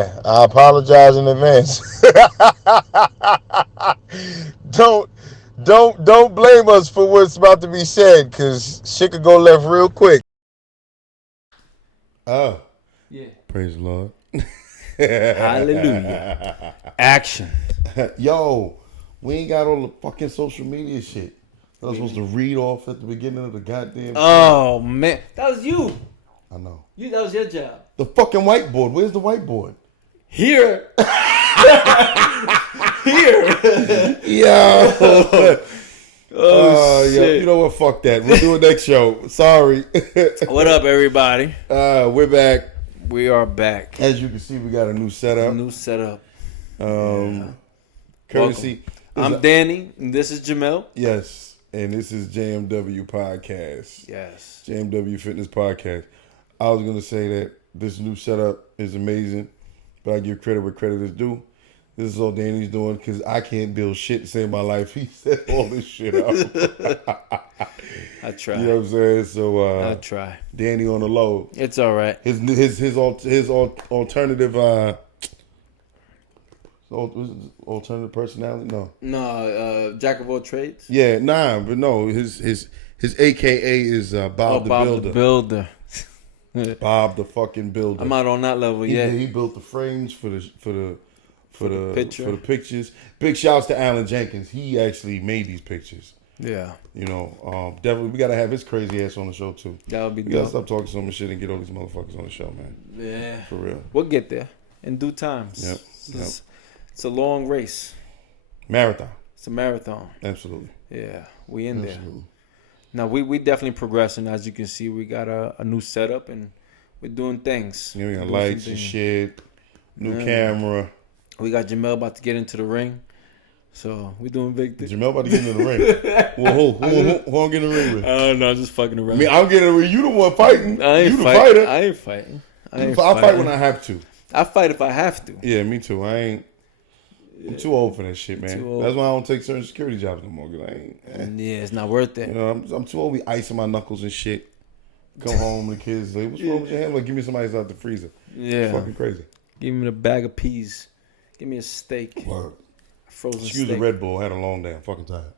I apologize in advance. don't don't blame us for what's about to be said, cause shit could go left real quick. Oh, Yeah. praise the Lord. Hallelujah. Action. Yo, we ain't got all the fucking social media shit that I was supposed to read off at the beginning of the goddamn thing. Oh man, that was you. I know. That was your job. The fucking whiteboard. Where's the whiteboard? Here. Here. Yo. Oh Yo, shit. you know what? Fuck that. We'll do it next show. Sorry. What up, everybody? We're back. We are back. As you can see, we got a new setup. New setup. Courtesy. I'm Danny, and this is Jamel. Yes, and this is JMW Podcast. Yes. JMW Fitness Podcast. I was gonna say that this new setup is amazing, but I give credit where credit is due. This is all Danny's doing because I can't build shit to save my life. He set all this shit up. I try. You know what I'm saying? So I try. Danny on the low. It's all right. His alternative alternative personality. No, jack of all trades. Yeah, but no. His AKA is Bob the Bob Builder. the Builder. Bob the fucking Builder. I'm not on that level yet. He built the frames for the picture. pictures. Big shouts to Alan Jenkins. He actually made these pictures. Yeah. You know, definitely we gotta have his crazy ass on the show too. That would be We gotta dope. stop talking so much shit and get all these motherfuckers on the show, man. Yeah. For real. We'll get there in due time. Yep. It's a long race. Marathon. It's a marathon. Absolutely. Yeah. We in there. Absolutely. Now we definitely progressing. As you can see, we got a new setup and we're doing things. Yeah, we got We're doing lights some and things. shit. New Yeah. camera. We got Jamel about to get into the ring. So we doing big things. Jamel about to get into the ring. Well, who I'm getting in the ring with? Oh no, just fucking around. I mean, I'm getting in the ring. You the one fighting. I ain't You the fighting. fighter. I ain't fighting. I fight when I have to. I fight if I have to. Yeah, me too. I'm too old for that shit, man. Too old. That's why I don't take certain security jobs no more. 'Cause I ain't. Yeah, it's not worth it. You know, I'm too old to be icing my knuckles and shit. Come home, the kids like, "What's wrong with your hand?" Like, give me some ice out the freezer. Yeah. It's fucking crazy. Give me a bag of peas. Give me a steak. Word. Frozen Excuse steak. the Red Bull. I had a long day. I'm fucking tired.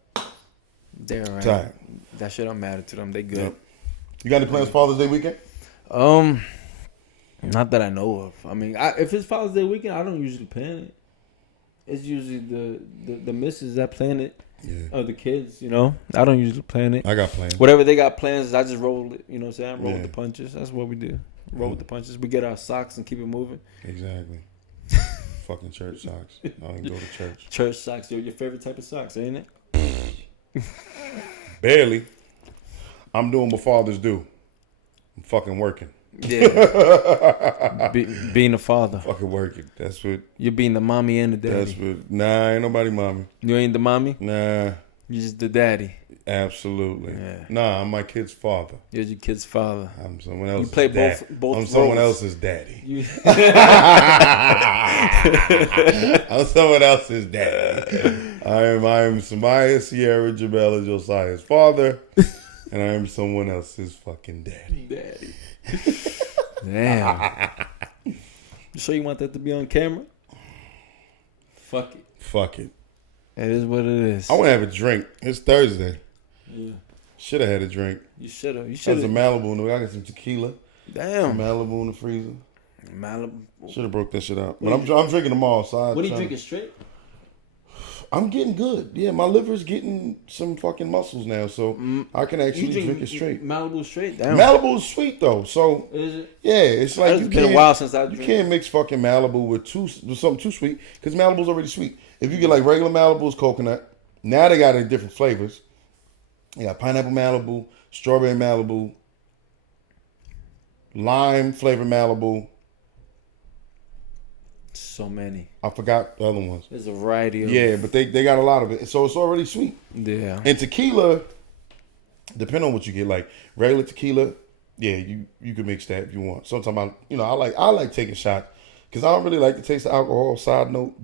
They're right. Tired. That shit don't matter to them. They good. Yep. You got any plans Father's Day weekend? Not that I know of. I mean, if it's Father's Day weekend, I don't usually plan it. It's usually the missus that plan it. Yeah. Or the kids, you know. I don't usually plan it. I got plans. Whatever they got plans, I just roll it. You know what I'm saying? Roll with Yeah. the punches. That's what we do. Roll with the punches. We get our socks and keep it moving. Exactly. Fucking church socks. I don't go to church. Church socks, your favorite type of socks, ain't it? Barely. I'm doing what fathers do. I'm fucking working. Yeah. Being a father. Fucking working. That's what. You're being the mommy and the daddy. That's what. Nah, ain't nobody mommy. You ain't the mommy? Nah, You're just the daddy. absolutely. Yeah. Nah, I'm my kid's father. You're your kid's father. I'm someone else's. You play dad. both I'm someone roles. else's daddy. You, I'm someone else's daddy. I am Samaya Sierra Jamela Josiah's father, and I am someone else's fucking daddy. daddy. Damn. You sure you want that to be on camera? Fuck it. Fuck it. It is what it is. I want to have a drink. It's Thursday. Yeah. Should have had a drink. You should have. You There's should a have. Malibu. I got some tequila. Damn. Malibu in the freezer. Malibu. Should have broke that shit out. But I'm drinking them all. So What are you drinking straight? I'm getting good. Yeah, my liver's getting some fucking muscles now, so I can actually drink it straight. Malibu straight? Damn. Malibu is sweet though, so Is it? yeah, it's like It's you been a can't- while since I You drank. can't mix fucking Malibu with something too sweet because Malibu's already sweet. If you get like regular Malibu's coconut, now they got it in different flavors. They got pineapple Malibu, strawberry Malibu, lime flavored Malibu. So many. I forgot the other ones. There's a variety of. Yeah, but they got a lot of it, so it's already sweet. Yeah. And tequila, depending on what you get, like regular tequila, yeah, you can mix that if you want. Sometimes I like taking shots because I don't really like the taste of alcohol. Side note,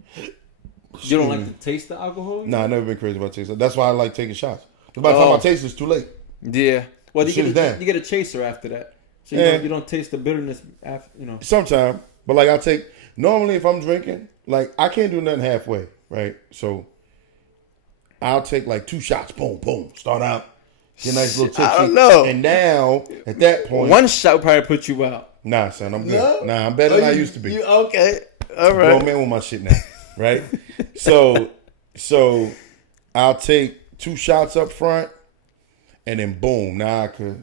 You don't like to taste the alcohol? nah, I never been crazy about tasting. That's why I like taking shots. Because by the time I taste it, it's too late. Yeah. Well, Shit is down. you get a chaser after that. So Yeah. you don't taste the bitterness after, Sometimes, but like I take Normally, if I'm drinking, like I can't do nothing halfway, right? So I'll take like 2 shots, boom, boom, start out, get nice little tipsy. I don't know. And now at that point, One shot would probably put you out. nah, son, I'm good. No? Nah, I'm better than I used to be. You, okay. All right. Grown man with my shit now, right? so I'll take 2 shots up front, and then boom, now I could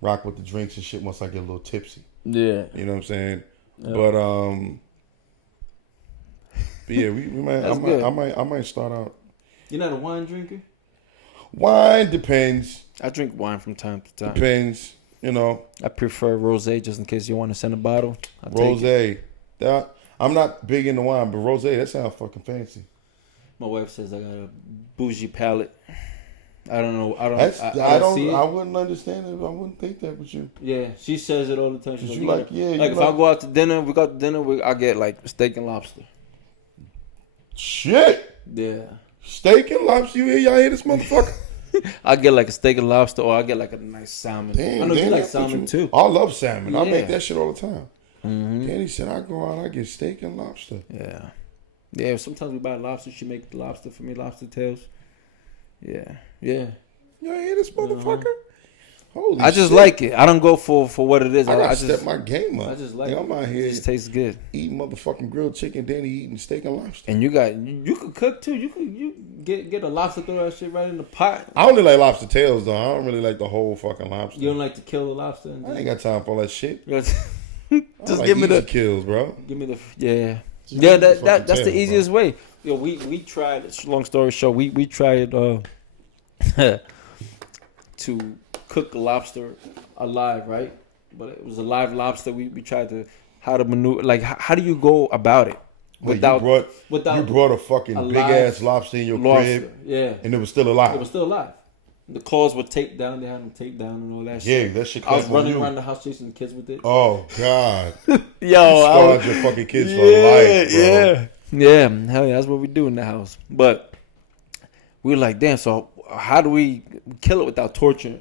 rock with the drinks and shit once I get a little tipsy. Yeah. You know what I'm saying? Yep. But yeah, we might. I might start out. You're not a wine drinker? Wine depends. I drink wine from time to time. Depends. I prefer rosé just in case you want to send a bottle. Rosé. I'm not big into wine, but rosé, that sounds fucking fancy. My wife says I got a bougie palate. I don't know. I don't see it. I wouldn't understand it. I wouldn't think that with you. Yeah, she says it all the time. She's like, if I go out to dinner, I get like steak and lobster. Shit. Yeah. Steak and lobster. Y'all hear this motherfucker? I get like a steak and lobster, or I get like a nice salmon. Damn, I know you like salmon too. I love salmon. Yeah. I make that shit all the time. Mm-hmm. Danny said I go out, I get steak and lobster. Yeah. Yeah, sometimes we buy lobster. She make the lobster for me, lobster tails. Yeah. Yeah. You ain't hear this motherfucker? Holy I just shit. like it. I don't go for what it is. I gotta just step my game up. I just like it. it. I'm out here It just tastes good. eating motherfucking grilled chicken, Danny eating steak and lobster. And you could cook too. You get a lobster, throw that shit right in the pot. I only like lobster tails though. I don't really like the whole fucking lobster. You don't like to kill the lobster? I ain't got time for all that shit. Just like give me the kills, bro. Give me the yeah. Just Yeah, that's that's the easiest way. Yo, we tried. Long story short, we tried to cook lobster alive, right? But it was a live lobster. We tried to how to maneuver. Like how do you go about it without you brought a fucking big ass lobster in your crib, yeah, and it was still alive. It was still alive. The claws were taped down. They had them taped down and all that shit. Yeah, that shit. I was running around the house chasing the kids with it. Oh God, yo, you scarred your fucking kids for life, bro. Yeah, hell yeah, that's what we do in the house. But we were like, damn. So how do we kill it without torturing?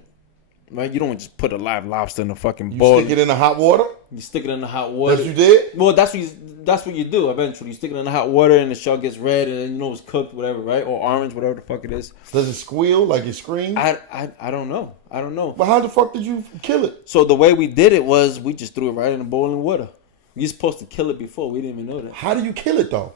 Right? You don't just put a live lobster in a fucking bowl. You stick it in the hot water? You stick it in the hot water. That's what you did? Well, that's what you do eventually. You stick it in the hot water and the shell gets red and it's cooked, whatever, right? Or orange, whatever the fuck it is. Does it squeal like it screams? I don't know. I don't know. But how the fuck did you kill it? So the way we did it was we just threw it right in the boiling water. You're supposed to kill it before. We didn't even know that. How do you kill it though?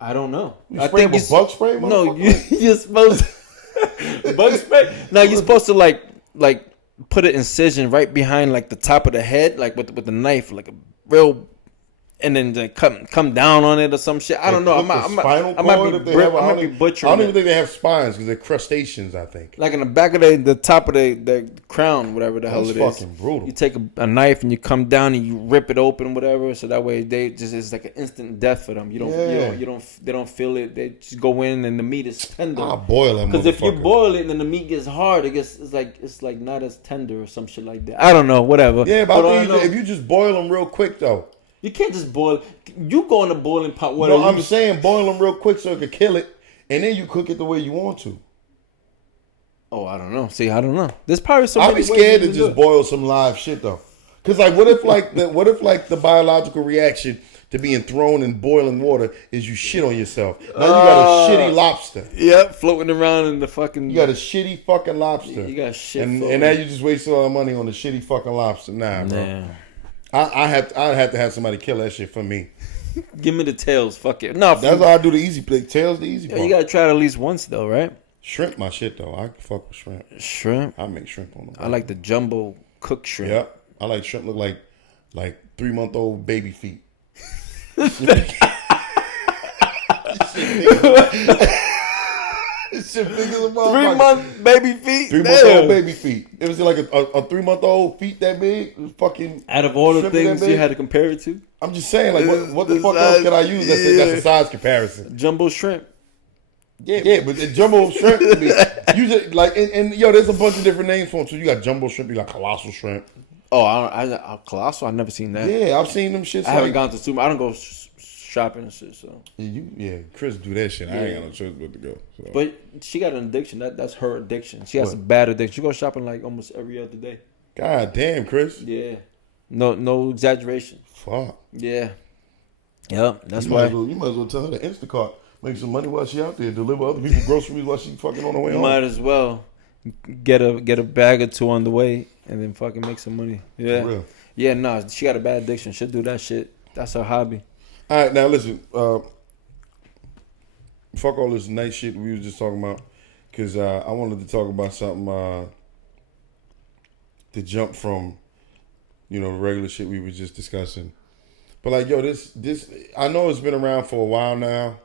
I don't know. You spray with bug spray? No, you're supposed to bug spray. No, you're supposed to like put an incision right behind like the top of the head, like with the knife, like a real, and then like, come down on it or some shit. I don't know. I might be butchering. I don't even think they have spines because they're crustaceans. I think like in the back of the top of the crown, whatever the hell it is. That's fucking brutal. You take a knife and you come down and you rip it open, whatever. So that way it's like an instant death for them. They don't feel it. They just go in and the meat is tender. I'll boil them. Because if you boil it and then the meat gets hard, it's like not as tender or some shit like that. I don't know. Whatever. Yeah, but I think if you just boil them real quick though. You can't just boil. You go in the boiling pot. Whatever. No, I'm saying boil them real quick so it could kill it, and then you cook it the way you want to. Oh, I don't know. See, I don't know. There's probably some. I'd be scared to just boil some live shit though, because like, what if the biological reaction to being thrown in boiling water is you shit on yourself? Now you got a shitty lobster. Yep, floating around in the fucking. You got a shitty fucking lobster. You got shit. And now you just wasted all the money on the shitty fucking lobster. Nah, bro. Nah. I'd have to have somebody kill that shit for me. Give me the tails. Fuck it. No, that's how I do the easy play. Tails the easy part. You gotta try it at least once though, right? Shrimp my shit though. I can fuck with shrimp. Shrimp. I make shrimp on them. I like the jumbo cooked shrimp. Yep. I like shrimp look like 3-month-old baby feet. Shit big as a motherfucker. 3-month baby feet. 3-month-old baby feet. It was like a 3-month-old feet that big. It was fucking. Out of all the things you had to compare it to, I'm just saying, like, what the fuck else can I use? That's a size comparison. Jumbo shrimp. Yeah, but the jumbo shrimp, usually like, and yo, there's a bunch of different names for them. So you got jumbo shrimp, you got colossal shrimp. Oh, I colossal. I've never seen that. Yeah, I've seen them shits. I haven't gone to super. I don't go shopping and shit. So Chris do that shit. I ain't got no choice but to go. So. But she got an addiction. That's her addiction. She has a bad addiction. She goes shopping like almost every other day. God damn, Chris. Yeah. No exaggeration. Fuck. Yeah. Yep, that's You might as why. well tell her to Instacart, make some money while she out there, deliver other people groceries while she fucking on her way home. Might as well get a bag or two on the way and then fucking make some money. For Yeah, real. yeah. No, she got a bad addiction. She'll do that shit. That's her hobby. All right, now listen. Fuck all this nice shit we was just talking about, because I wanted to talk about something to jump from, the regular shit we was just discussing. But like, yo, this I know it's been around for a while now,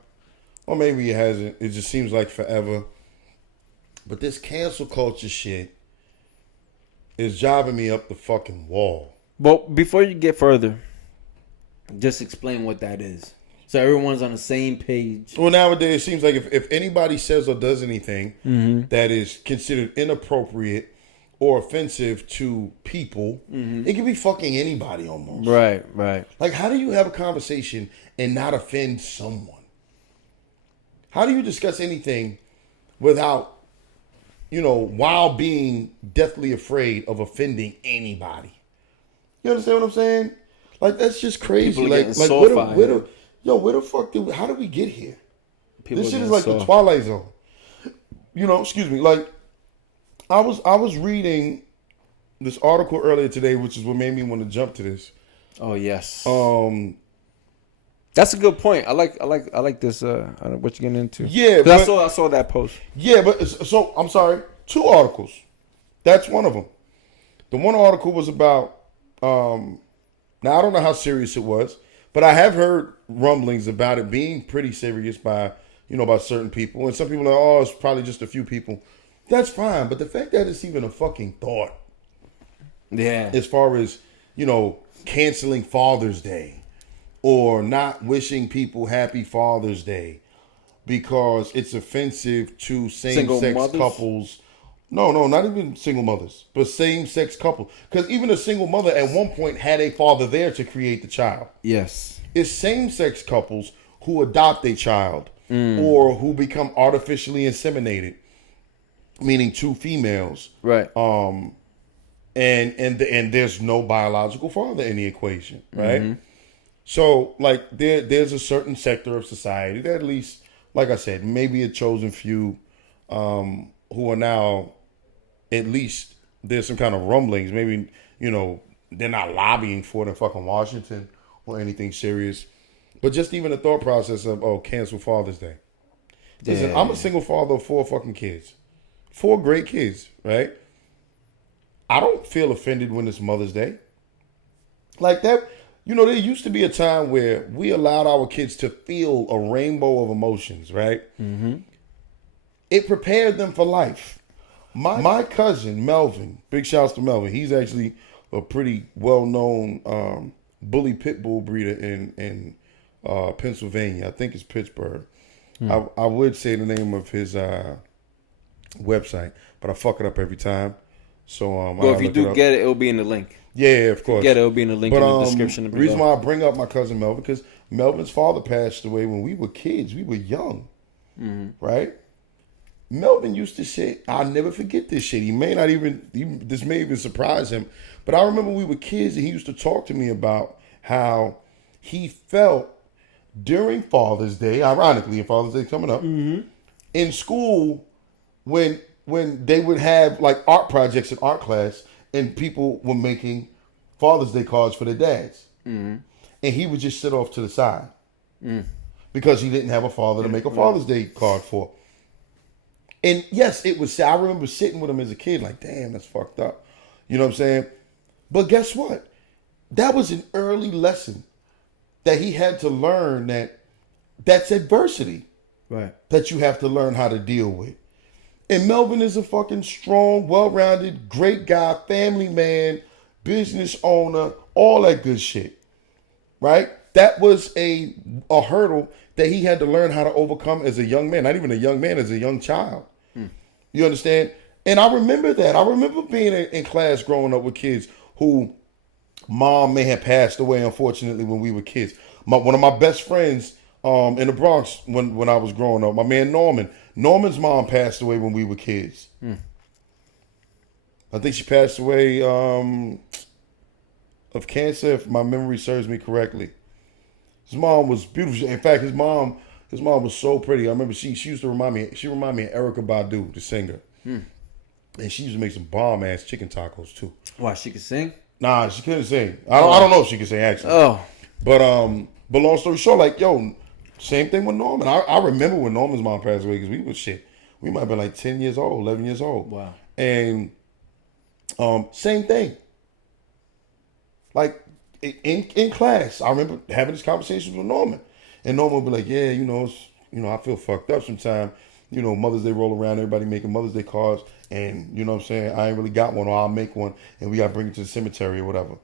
or maybe it hasn't. It just seems like forever. But this cancel culture shit is driving me up the fucking wall. But before you get further, just explain what that is, so everyone's on the same page. Well, nowadays it seems like if anybody says or does anything that is considered inappropriate or offensive to people, it can be fucking anybody almost. Right, right. Like, how do you have a conversation and not offend someone? How do you discuss anything without, while being deathly afraid of offending anybody? You understand what I'm saying? Like, that's just crazy. People are Like, getting so where the fuck how did we get here? People This are shit is getting like so. the Twilight Zone. Excuse me. Like, I was reading this article earlier today, which is what made me want to jump to this. Oh yes. Um, That's a good point. I like this. I don't know what you're getting into. Yeah, 'Cause but- I saw that post. yeah, but so I'm sorry, 2 articles. That's one of them. The one article was about. Now I don't know how serious it was, but I have heard rumblings about it being pretty serious by certain people, and some people are like, oh, it's probably just a few people. That's fine, but the fact that it's even a fucking thought, Yeah. as far as canceling Father's Day or not wishing people happy Father's Day because it's offensive to same-sex mothers? couples. No, not even single mothers, but same-sex couples. Because even a single mother at one point had a father there to create the child. Yes. It's same-sex couples who adopt a child or who become artificially inseminated, meaning 2 females. Right. And there's no biological father in the equation, right? So like there's a certain sector of society that, at least, like I said, maybe a chosen few who are now, at least there's some kind of rumblings. Maybe they're not lobbying for it in fucking Washington or anything serious, but just even the thought process of cancel Father's Day. Listen, I'm a single father of 4 fucking kids, 4 great kids, right? I don't feel offended when it's Mother's Day. Like that, there used to be a time where we allowed our kids to feel a rainbow of emotions, right? It prepared them for life. My cousin, Melvin, big shouts to Melvin. He's actually a pretty well-known bully pit bull breeder in Pennsylvania. I think it's Pittsburgh. I would say the name of his website, but I fuck it up every time. So Well, if you do get it, it'll be in the link. yeah, of course. Get it, it'll be in the link in the description. The reason why I bring up my cousin Melvin, because Melvin's father passed away when we were kids. We were young, right? Melvin used to say, I'll never forget this shit. He may not even, this may even surprise him, but I remember we were kids and he used to talk to me about how he felt during Father's Day, ironically, Father's Day coming up, in school when they would have like art projects in art class and people were making Father's Day cards for their dads. And he would just sit off to the side because he didn't have a father to make a Father's Day card for. And yes, it was, I remember sitting with him as a kid like, damn, that's fucked up. You know what I'm saying? But guess what? That was an early lesson that he had to learn, that's adversity. Right. That you have to learn how to deal with. And Melvin is a fucking strong, well-rounded, great guy, family man, business owner, all that good shit. Right? That was a hurdle that he had to learn how to overcome as a young man. Not even a young man, as a young child. You understand? And I remember that. I remember being in class growing up with kids who mom may have passed away, unfortunately, when we were kids. One of my best friends in the Bronx when I was growing up, my man Norman. Norman's mom passed away when we were kids. I think she passed away of cancer, if my memory serves me correctly. His mom was beautiful. In fact, his mom was so pretty. I remember she used to remind me. She reminded me of Erica Badu, the singer, and she used to make some bomb ass chicken tacos too. Why, she could sing? Nah, she couldn't sing. I don't know if she could sing actually. Oh, But long story short, like yo, same thing with Norman. I remember when Norman's mom passed away because we was shit. We might have been like 10 years old, 11 years old. Wow. And same thing. Like in class, I remember having this conversation with Norman, and Norman would be like, "Yeah, I feel fucked up sometimes. Mother's Day roll around, everybody making Mother's Day cards, and you know what I'm saying, I ain't really got one, or I'll make one, and we got to bring it to the cemetery or whatever."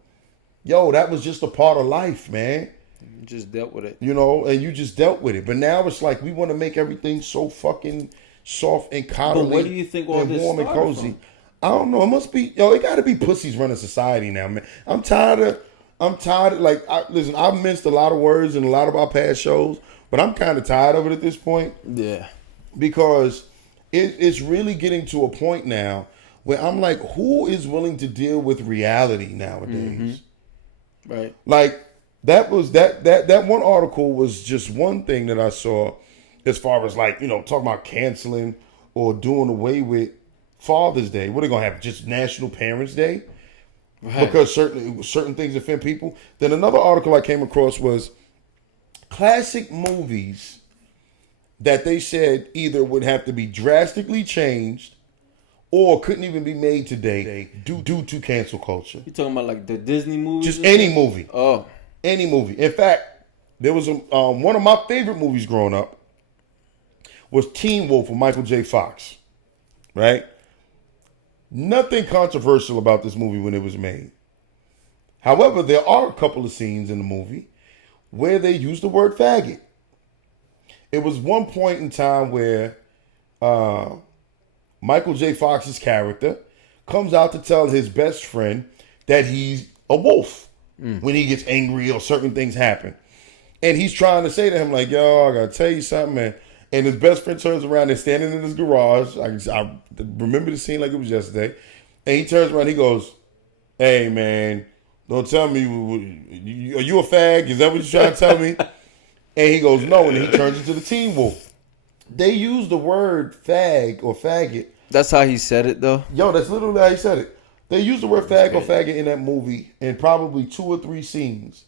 Yo, that was just a part of life, man. You just dealt with it. And you just dealt with it. But now it's like we want to make everything so fucking soft and coddly. But where do you think all this warm and started cozy. from? I don't know. It must be it got to be pussies running society now, man. I'm tired of like listen. I've missed a lot of words in a lot of our past shows, but I'm kind of tired of it at this point. Yeah. Because it's really getting to a point now where I'm like, who is willing to deal with reality nowadays? Right. Like that was that one article was just one thing that I saw as far as like, talking about canceling or doing away with Father's Day. What are they gonna have? Just National Parents Day? Right. Because certain things offend people. Then another article I came across was classic movies that they said either would have to be drastically changed or couldn't even be made today due to cancel culture. You talking about like the Disney movies? Just any movie. Oh. Any movie. In fact, there was one of my favorite movies growing up was Teen Wolf with Michael J. Fox. Right? Nothing controversial about this movie when it was made. However, there are a couple of scenes in the movie where they use the word faggot. It was one point in time where Michael J. Fox's character comes out to tell his best friend that he's a wolf when he gets angry or certain things happen. And he's trying to say to him, like, yo, I got to tell you something, man. And his best friend turns around. They're standing in his garage. I remember the scene like it was yesterday. And he turns around. He goes, hey, man, don't tell me. Are you a fag? Is that what you're trying to tell me? And he goes, no. And he turns into the Teen Wolf. They use the word fag or faggot. That's how he said it, though? Yo, that's literally how he said it. They used the word fag or faggot in that movie in probably 2 or 3 scenes.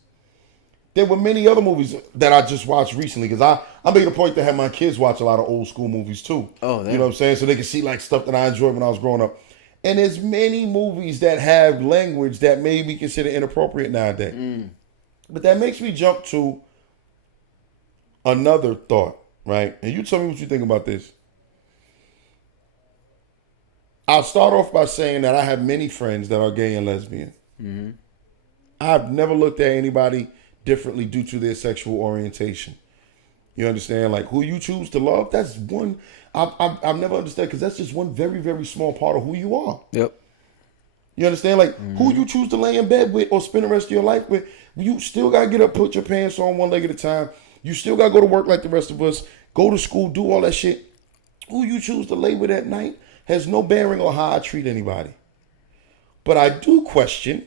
There were many other movies that I just watched recently because I made a point to have my kids watch a lot of old school movies too. Oh, damn. You know what I'm saying? So they can see like stuff that I enjoyed when I was growing up. And there's many movies that have language that may be considered inappropriate nowadays. But that makes me jump to another thought, right? And you tell me what you think about this. I'll start off by saying that I have many friends that are gay and lesbian. Mm-hmm. I've never looked at anybody differently due to their sexual orientation. You understand? Like who you choose to love, that's one. I've never understood because that's just one very, very small part of who you are. Yep. You understand? Like who you choose to lay in bed with or spend the rest of your life with, you still got to get up, put your pants on one leg at a time. You still got to go to work like the rest of us, go to school, do all that shit. Who you choose to lay with at night has no bearing on how I treat anybody. But I do question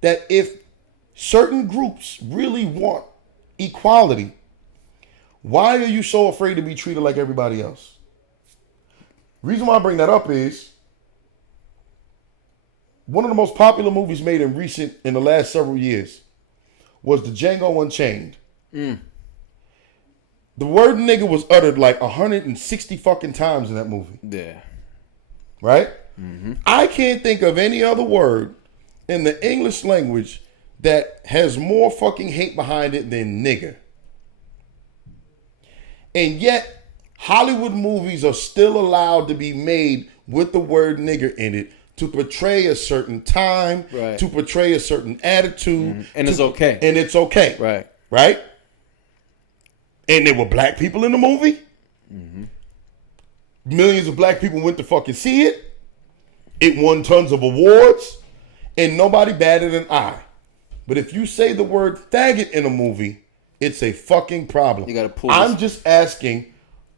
that if certain groups really want equality, why are you so afraid to be treated like everybody else? Reason why I bring that up is one of the most popular movies made in the last several years was the Django Unchained. The word nigga was uttered like 160 fucking times in that movie. Yeah. Right? Mm-hmm. I can't think of any other word in the English language that has more fucking hate behind it than nigger. And yet, Hollywood movies are still allowed to be made with the word nigger in it to portray a certain time, right, to portray a certain attitude. And it's okay. And it's okay. Right. Right? And there were black people in the movie. Mm-hmm. Millions of black people went to fucking see it. It won tons of awards. And nobody batted an eye. But if you say the word faggot in a movie, it's a fucking problem. You gotta pull I'm just asking,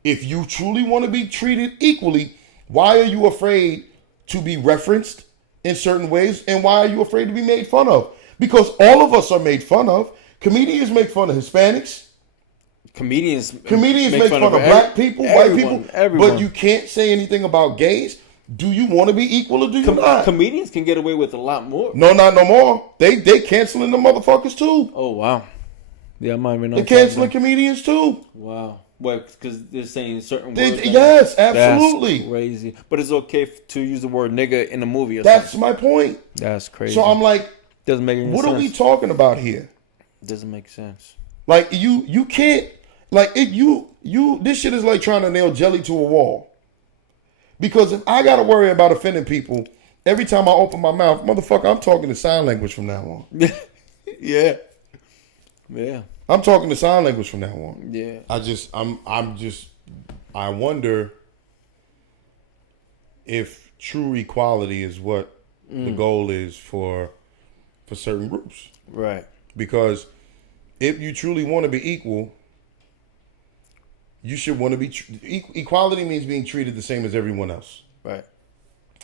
if you truly want to be treated equally, why are you afraid to be referenced in certain ways? And why are you afraid to be made fun of? Because all of us are made fun of. Comedians make fun of Hispanics. Comedians Make fun of black people, white people. everyone. But you can't say anything about gays. Do you want to be equal or do you not? Comedians can get away with a lot more. No, not no more. They canceling the motherfuckers too. Oh wow. Yeah, I might be not. They're canceling comedians too. Wow. What? Because they're saying certain words. Yes, absolutely. That's crazy. But it's okay to use the word nigga in a movie. That's something. my point. That's crazy. So I'm like, doesn't make any what sense. are we talking about here? Doesn't make sense. Like you can't like it. You this shit is like trying to nail jelly to a wall. Because if I gotta worry about offending people every time I open my mouth, motherfucker, I'm talking to sign language from now on. Yeah. Yeah. I'm talking to sign language from now on. Yeah. I wonder if true equality is what the goal is for certain groups. Right. Because if you truly want to be equal, you should want to be equality means being treated the same as everyone else. Right.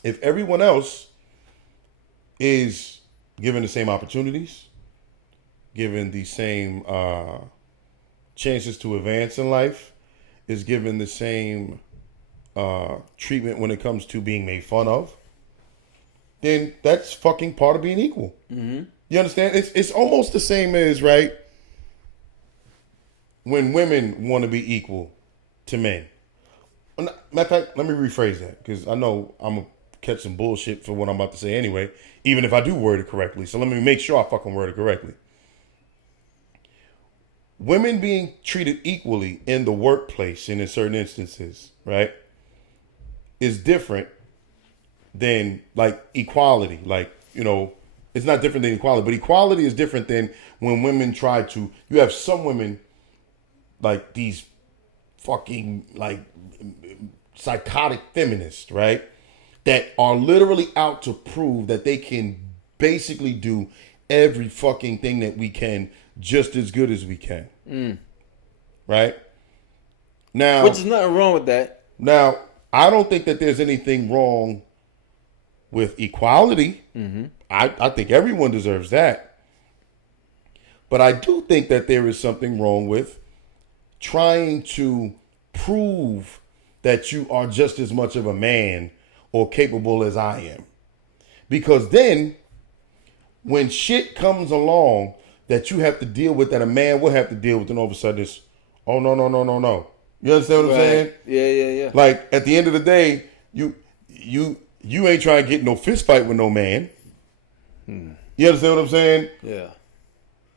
If everyone else is given the same opportunities, given the same chances to advance in life, is given the same treatment when it comes to being made fun of, then that's fucking part of being equal. Mm-hmm. You understand? It's almost the same as, right, when women want to be equal to men. Matter of fact, let me rephrase that, because I know I'm going to catch some bullshit for what I'm about to say anyway, even if I do word it correctly. So let me make sure I fucking word it correctly. Women being treated equally in the workplace and in certain instances, right, is different than like equality. Like, you know, it's not different than equality, but equality is different than when women try to, you have some women like these fucking like psychotic feminists, right, that are literally out to prove that they can basically do every fucking thing that we can just as good as we can. Right? Now, which is nothing wrong with that. Now, I don't think that there's anything wrong with equality. Mm-hmm. I think everyone deserves that. But I do think that there is something wrong with trying to prove that you are just as much of a man or capable as I am. Because then, when shit comes along that you have to deal with, that a man will have to deal with, and all of a sudden it's, oh, no. You understand what I'm saying? Yeah. Like, at the end of the day, you ain't trying to get no fist fight with no man. You understand what I'm saying? Yeah.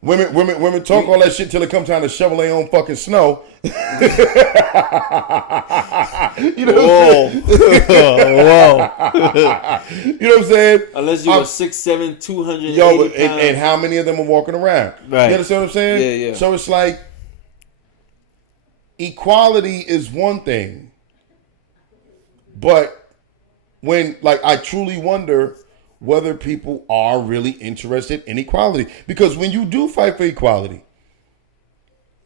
Women talk all that shit till it comes time to shovel their own fucking snow. You know what I'm saying? Whoa. You know what I'm saying? Unless you're 6'7", 280 pounds. And how many of them are walking around? Right. You understand what I'm saying? Yeah. So it's like, equality is one thing. But when, like, I truly wonder whether people are really interested in equality. Because when you do fight for equality,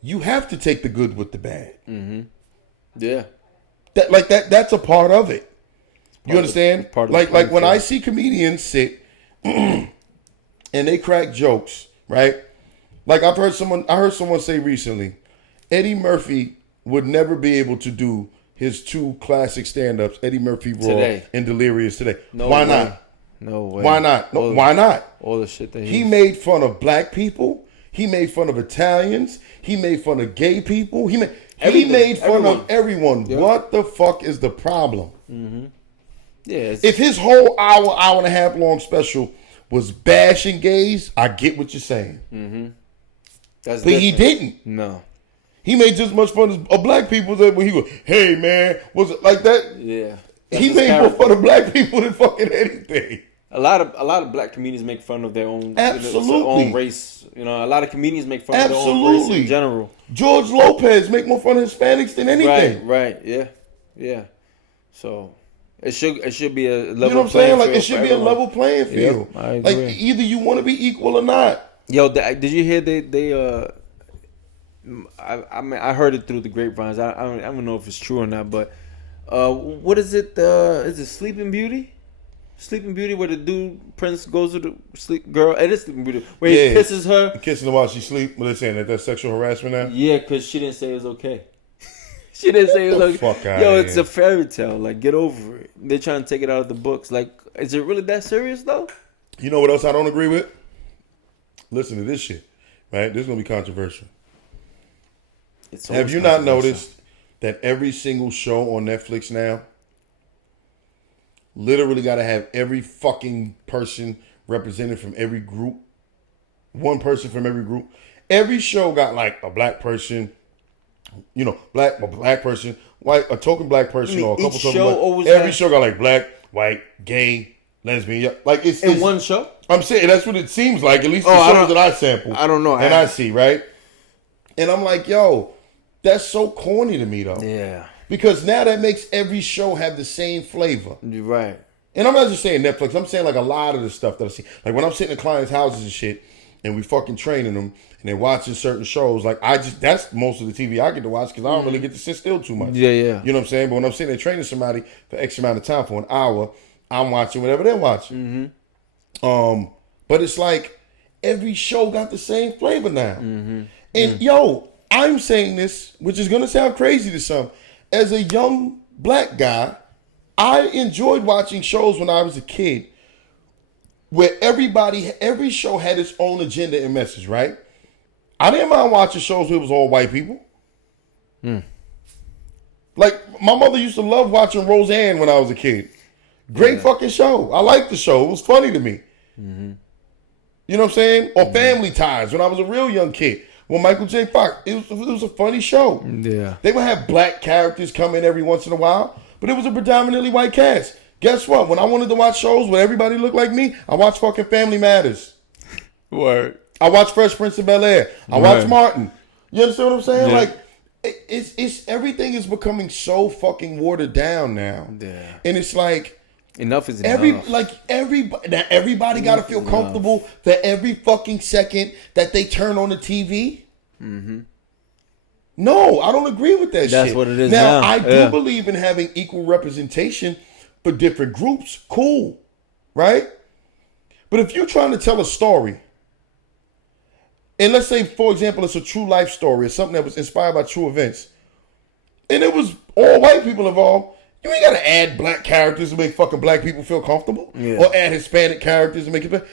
you have to take the good with the bad. Mm-hmm. Yeah. That's a part of it. You understand? Like when I see comedians sit and they crack jokes, right? Like I heard someone say recently, Eddie Murphy would never be able to do his two classic stand-ups, Eddie Murphy Raw and Delirious today. Why not? No way. Why not? No, why not? All the shit that he made fun of black people. He made fun of Italians. He made fun of gay people. He made fun of everyone. Yep. What the fuck is the problem? Mm-hmm. Yeah. If his whole hour and a half long special was bashing gays, I get what you're saying. Mm-hmm. But he didn't. No. He made just as much fun of black people that when he was, hey man, was it like that? Yeah. He made more fun of black people than fucking anything. A lot of black comedians make fun of their own, absolutely, their own race. You know, a lot of comedians make fun of their own race in general. George Lopez make more fun of Hispanics than anything. Right, yeah. So it should be a level. You know what I'm saying? Like it should be a level playing field. Yep, I agree. Like either you want to be equal or not. Yo, did you hear they I mean I heard it through the grapevines. I don't know if it's true or not, but what is it? Is it Sleeping Beauty? Sleeping Beauty, where the dude Prince goes to the sleep girl. It is Sleeping Beauty, where he kisses her, kissing her while she sleep. What they saying that that's sexual harassment now? Yeah, because she didn't say it was okay. She didn't say it was okay. Fuck out Yo, of it's here. a fairy tale. Like, get over it. They're trying to take it out of the books. Like, is it really that serious though? You know what else I don't agree with? Listen to this shit, right? This is gonna be controversial. Have you not noticed that every single show on Netflix now literally got to have every fucking person represented from every group? One person from every group. Every show got like a black person, you know, a black person, white, a token black person, or a couple token black. Every show got like black, white, gay, lesbian. Like it's in one show. I'm saying that's what it seems like. At least the shows that I sample. I don't know. And I see, right? And I'm like, yo, that's so corny to me though. Yeah. Because now that makes every show have the same flavor. You're right. And I'm not just saying Netflix. I'm saying like a lot of the stuff that I see. Like when I'm sitting in clients' houses and shit, and we fucking training them, and they're watching certain shows. Like that's most of the TV I get to watch because I don't really get to sit still too much. Yeah, yeah. You know what I'm saying? But when I'm sitting there training somebody for X amount of time for an hour, I'm watching whatever they're watching. Mm-hmm. But it's like every show got the same flavor now. Mm-hmm. And yo, I'm saying this, which is gonna sound crazy to some. As a young black guy, I enjoyed watching shows when I was a kid where every show had its own agenda and message, right? I didn't mind watching shows where it was all white people. Like, my mother used to love watching Roseanne when I was a kid. Great fucking show. I liked the show. It was funny to me. Mm-hmm. You know what I'm saying? Or Family Ties when I was a real young kid. Well, Michael J. Fox, it was a funny show. Yeah. They would have black characters come in every once in a while, but it was a predominantly white cast. Guess what? When I wanted to watch shows where everybody looked like me, I watched fucking Family Matters. Word. I watched Fresh Prince of Bel-Air. I watched Martin. You understand what I'm saying? Yeah. Like, it's everything is becoming so fucking watered down now. Yeah. And it's like enough is enough. Everybody got to feel comfortable for every fucking second that they turn on the TV. Mm-hmm. No, I don't agree with that shit. That's what it is now. now. I do believe in having equal representation for different groups. Cool, right? But if you're trying to tell a story, and let's say, for example, it's a true life story or something that was inspired by true events, and it was all white people involved, you ain't got to add black characters to make fucking black people feel comfortable. Yeah. Or add Hispanic characters to make it better.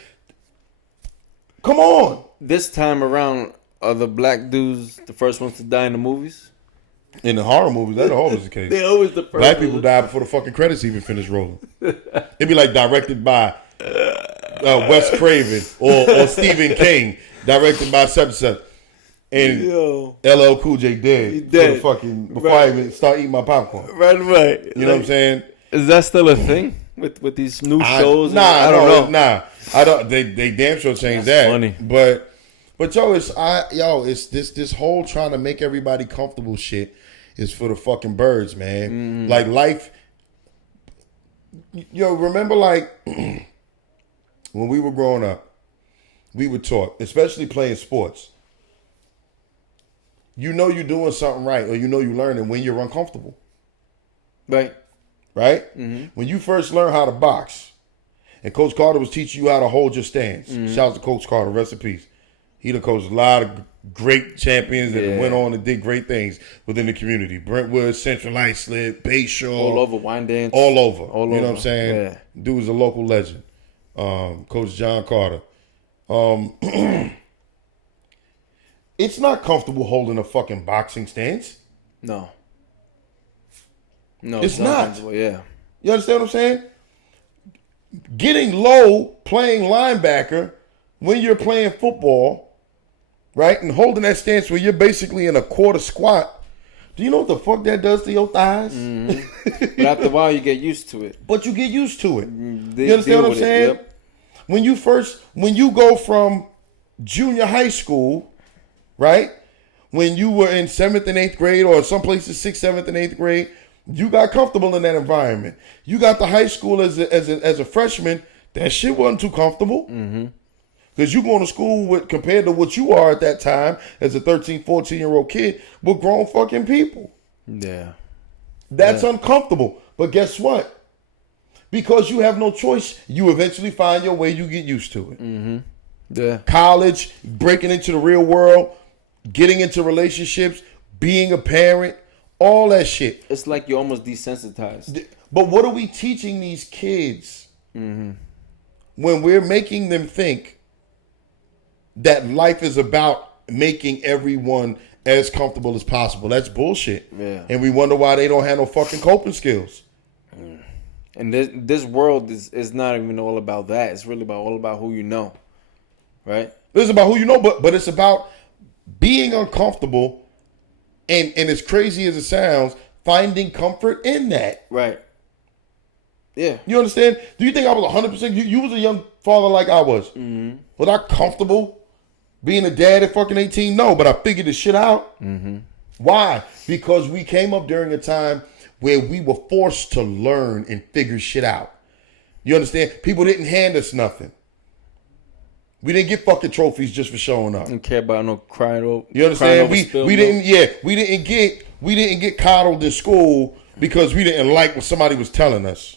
Come on. This time around, are the black dudes the first ones to die in the movies? In the horror movies, that's always the case. They're always the first. Black people die before the fucking credits even finish rolling. It'd be like directed by Wes Craven or Stephen King, directed by such and such. And LL Cool J dead. Before I even start eating my popcorn. Right. You know what I'm saying? Is that still a thing with these new shows? I don't know. I don't. They damn sure changed that. Funny. But it's this whole trying to make everybody comfortable shit is for the fucking birds, man. Mm-hmm. Like life. Remember like when we were growing up, we were taught, especially playing sports. You know you're doing something right, or you know you're learning when you're uncomfortable. Right? Mm-hmm. When you first learn how to box, and Coach Carter was teaching you how to hold your stance. Mm-hmm. Shout out to Coach Carter, rest in peace. He done coached a lot of great champions that went on and did great things within the community. Brentwood, Central Islip, Bayshore. All over, Wine Dance. All over. You know what I'm saying? Yeah. Dude is a local legend. Coach John Carter. It's not comfortable holding a fucking boxing stance. No, it's not. Yeah. You understand what I'm saying? Getting low, playing linebacker when you're playing football, right? And holding that stance where you're basically in a quarter squat. Do you know what the fuck that does to your thighs? Mm-hmm. But after a while, you get used to it. But you get used to it. You understand what I'm saying? Yep. When you go from junior high school, right? When you were in 7th and 8th grade, or some places 6th, 7th, and 8th grade, you got comfortable in that environment. You got to high school as a freshman, that shit wasn't too comfortable. Mm-hmm. Because you going to school with, compared to what you are at that time as a 13, 14-year-old kid, with grown fucking people. Yeah. That's uncomfortable. But guess what? because you have no choice. You eventually find your way. You get used to it. Yeah. College, breaking into the real world, getting into relationships, being a parent, all that shit. It's like you're almost desensitized. But what are we teaching these kids when we're making them think that life is about making everyone as comfortable as possible? That's bullshit. Yeah. And we wonder why they don't have no fucking coping skills. And this world is not even all about that. It's really all about who you know, right? It's about who you know, but it's about being uncomfortable, and as crazy as it sounds, finding comfort in that. Right. Yeah. You understand? Do you think I was 100%? You was a young father like I was. Was I comfortable being a dad at fucking 18? No, but I figured this shit out. Why? Because we came up during a time where we were forced to learn and figure shit out. You understand? People didn't hand us nothing. We didn't get fucking trophies just for showing up. Didn't care about no crying over. You understand? We didn't get coddled in school because we didn't like what somebody was telling us.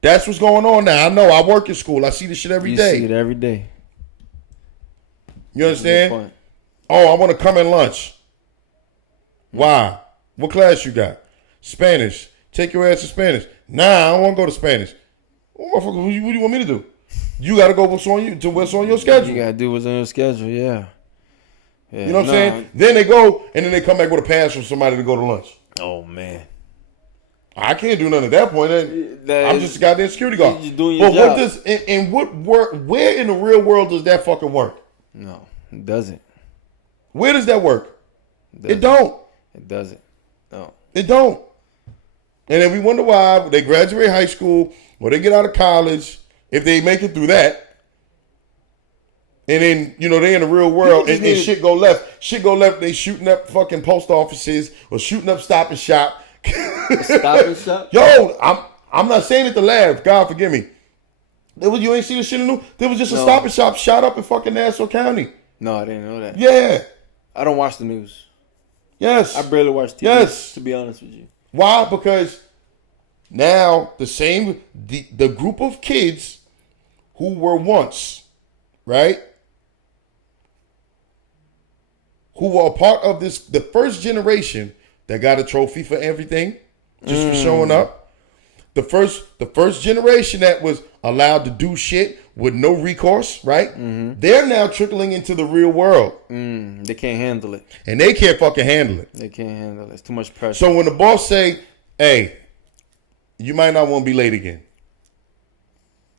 That's what's going on now. I know. I work in school. I see this shit every day. You see it every day. You understand? Oh, I want to come in lunch. Why? What class you got? Spanish. Take your ass to Spanish. Nah, I don't want to go to Spanish. What do you want me to do? You got to go what's on your schedule. You got to do what's on your schedule, yeah. You know what I'm saying? Then they go, and then they come back with a pass from somebody to go to lunch. Oh, man. I can't do nothing at that point. I'm just a goddamn security guard. You're doing your job. Where in the real world does that fucking work? No, it doesn't. Where does that work? It don't. It doesn't. No. It don't. And then we wonder why they graduate high school or they get out of college, if they make it through that, and then, they in the real world and shit go left. Shit go left, they shooting up fucking post offices or shooting up Stop and Shop. Stop and Shop? Yo, I'm not saying it to laugh. God forgive me. You ain't seen the shit in the news? There was just a Stop and Shop shot up in fucking Nassau County. No, I didn't know that. Yeah. I don't watch the news. Yes. I barely watch TV. Yes. To be honest with you. Why? Because now the group of kids who were once, right, who were a part of the first generation that got a trophy for everything, just for showing up. The first generation that was allowed to do shit with no recourse, right? They're now trickling into the real world. They can't handle it. And they can't fucking handle it. They can't handle it. It's too much pressure. So when the boss say, hey, you might not want to be late again.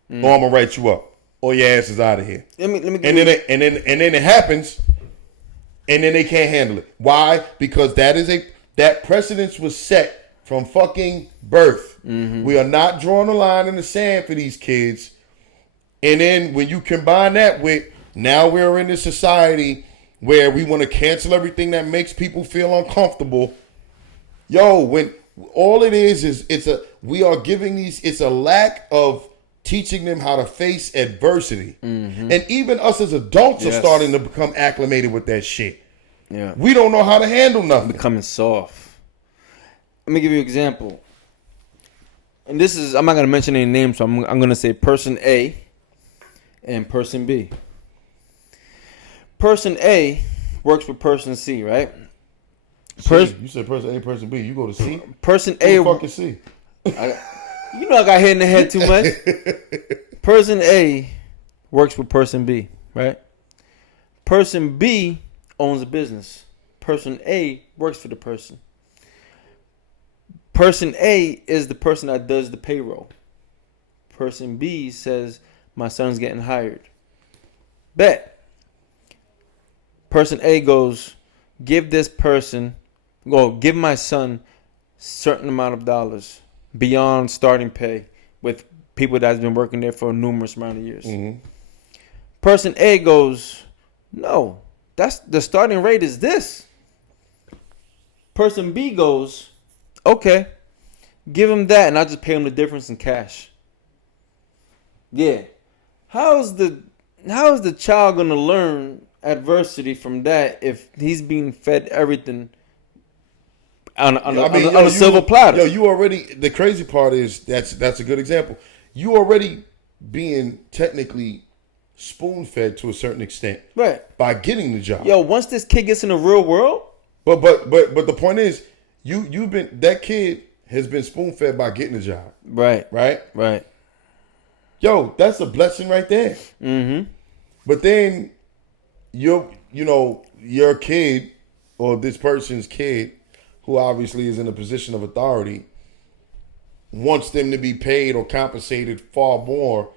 Or I'm gonna write you up. Or your ass is out of here. Let me and then it happens, and then they can't handle it. Why? Because that precedence was set from fucking birth. We are not drawing a line in the sand for these kids. And then when you combine that with, now we're in this society where we want to cancel everything that makes people feel uncomfortable. Yo, when all it is it's a lack of teaching them how to face adversity. And even us as adults are starting to become acclimated with that shit. Yeah. We don't know how to handle nothing. Becoming soft. Let me give you an example. And this is, I'm not going to mention any names, so I'm going to say person A and person B. Person A works with person C, right? You said person A, person B. You go to C? Person A. Who the fuck is C? You know I got hit in the head too much. Person A works with person B, right? Person B owns a business. Person A works for the person. Person A is the person that does the payroll. Person B says, my son's getting hired. Bet. Person A goes, give my son certain amount of dollars beyond starting pay with people that's been working there for a numerous amount of years. Person A goes, no, that's the starting rate is this. Person B goes, okay, give him that and I'll just pay him the difference in cash. Yeah. How is the child gonna learn adversity from that if he's being fed everything on a silver platter. Yo, you already. The crazy part is that's a good example. You already being technically spoon fed to a certain extent, Right. by getting the job. Yo, once this kid gets in the real world, But the point is, you've been that kid has been spoon fed by getting the job. right, Right. Yo, that's a blessing right there. Mm-hmm. But then your kid or this person's kid, who obviously is in a position of authority, wants them to be paid or compensated far more,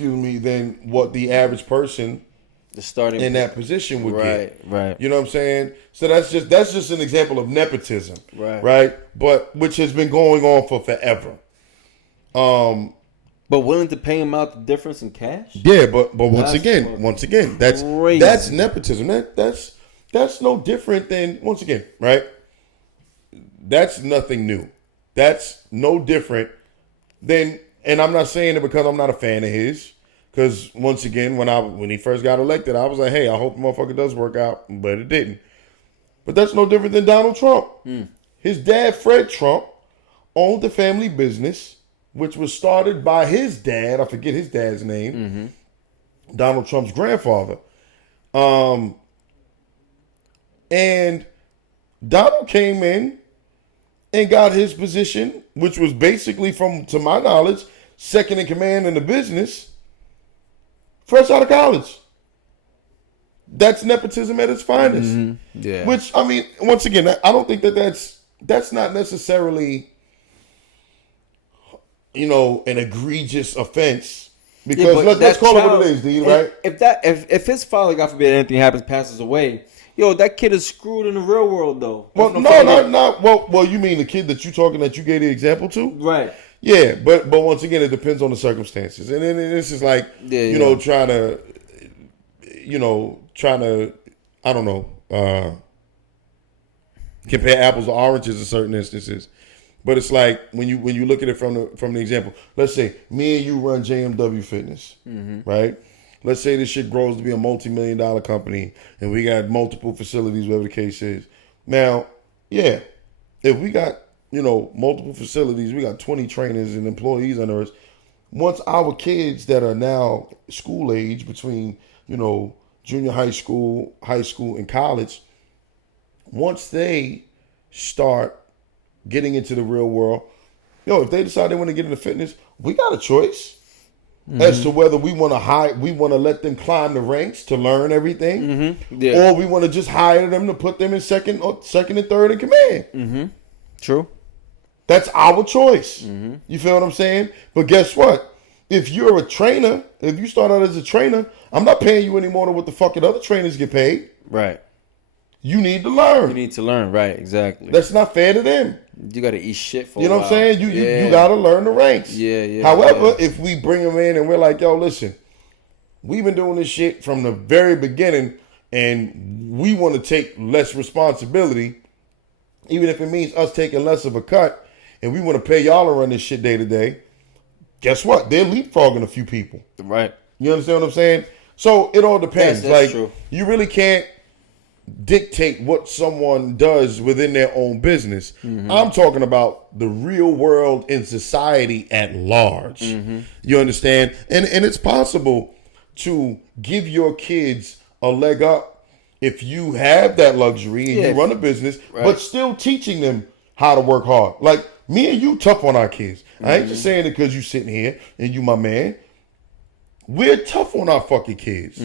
than what the average person The starting in that position would get. Right. You know what I'm saying? So that's just an example of nepotism. Right. But which has been going on for forever. But willing to pay him out the difference in cash? Yeah, but once That's again, that's crazy. nepotism. That's no different than, once again, right? That's nothing new. That's no different than, and I'm not saying it because I'm not a fan of his. Because once again, when he first got elected, I was like, hey, I hope the motherfucker does work out, but it didn't. But that's no different than Donald Trump. His dad, Fred Trump, owned the family business, which was started by his dad. I forget his dad's name. Donald Trump's grandfather. And Donald came in and got his position, which was basically, to my knowledge, second in command in the business, fresh out of college. That's nepotism at its finest. Yeah. Which, I mean, once again, I don't think that's not necessarily, an egregious offense. Because let's call it what it is, D, right? If his father, God forbid, anything happens, passes away, yo, that kid is screwed in the real world, though. Well, not. Well, you mean the kid that you gave the example to? Right. Yeah, but once again, it depends on the circumstances, and then this is like, trying to, I don't know, compare apples to oranges in certain instances. But it's like when you look at it from the example, let's say me and you run JMW Fitness, right? Let's say this shit grows to be a multi-million-dollar company, and we got multiple facilities, whatever the case is. Now, yeah, if we got multiple facilities, we got 20 trainers and employees under us. Once our kids that are now school age, between junior high school, and college, once they start getting into the real world, if they decide they want to get into fitness, we got a choice as to whether we want to let them climb the ranks to learn everything, or we want to just hire them to put them in second and third in command. True. That's our choice. You feel what I'm saying? But guess what? If you're a trainer, if you start out as a trainer, I'm not paying you any more than what the fucking other trainers get paid. Right. You need to learn. You need to learn, right? Exactly. That's not fair to them. You got to eat shit for. You know what I'm saying? You got to learn the ranks. Yeah. However, if we bring them in and we're like, yo, listen, we've been doing this shit from the very beginning, and we want to take less responsibility, even if it means us taking less of a cut, and we want to pay y'all to run this shit day to day, guess what? They're leapfrogging a few people. Right. You understand what I'm saying? So it all depends. That's true. You really can't dictate what someone does within their own business. I'm talking about the real world in society at large. You understand? And it's possible to give your kids a leg up if you have that luxury and you run a business, but still teaching them how to work hard. Like me and you tough on our kids. I ain't just saying it because you sitting here and you my man. We're tough on our fucking kids.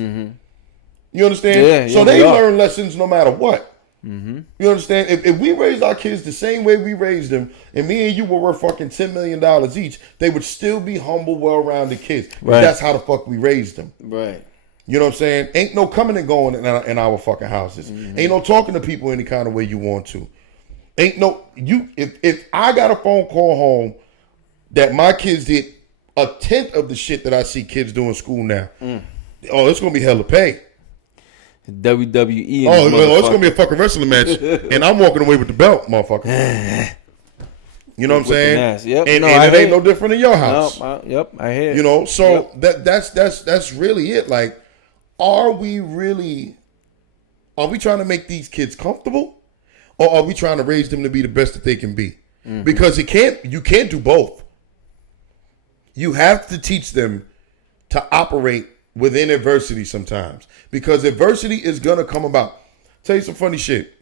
You understand? So they learn lessons no matter what. You understand? If we raised our kids the same way we raised them, and me and you were worth fucking $10 million each, they would still be humble, well-rounded kids. Right. That's how the fuck we raised them. Right. You know what I'm saying? Ain't no coming and going in our fucking houses. Ain't no talking to people any kind of way you want to. Ain't no if I got a phone call home that my kids did a tenth of the shit that I see kids do in school now, oh, it's gonna be hell to pay. WWE. Oh, it's gonna be a fucking wrestling match, and I'm walking away with the belt, motherfucker. You know what I'm saying? Yep. And it ain't no different in your house. Yep, I hear. You know, so that's really it. Like, are we trying to make these kids comfortable, or are we trying to raise them to be the best that they can be? Because you can't do both. You have to teach them to operate within adversity sometimes, because adversity is gonna come about. Tell you some funny shit.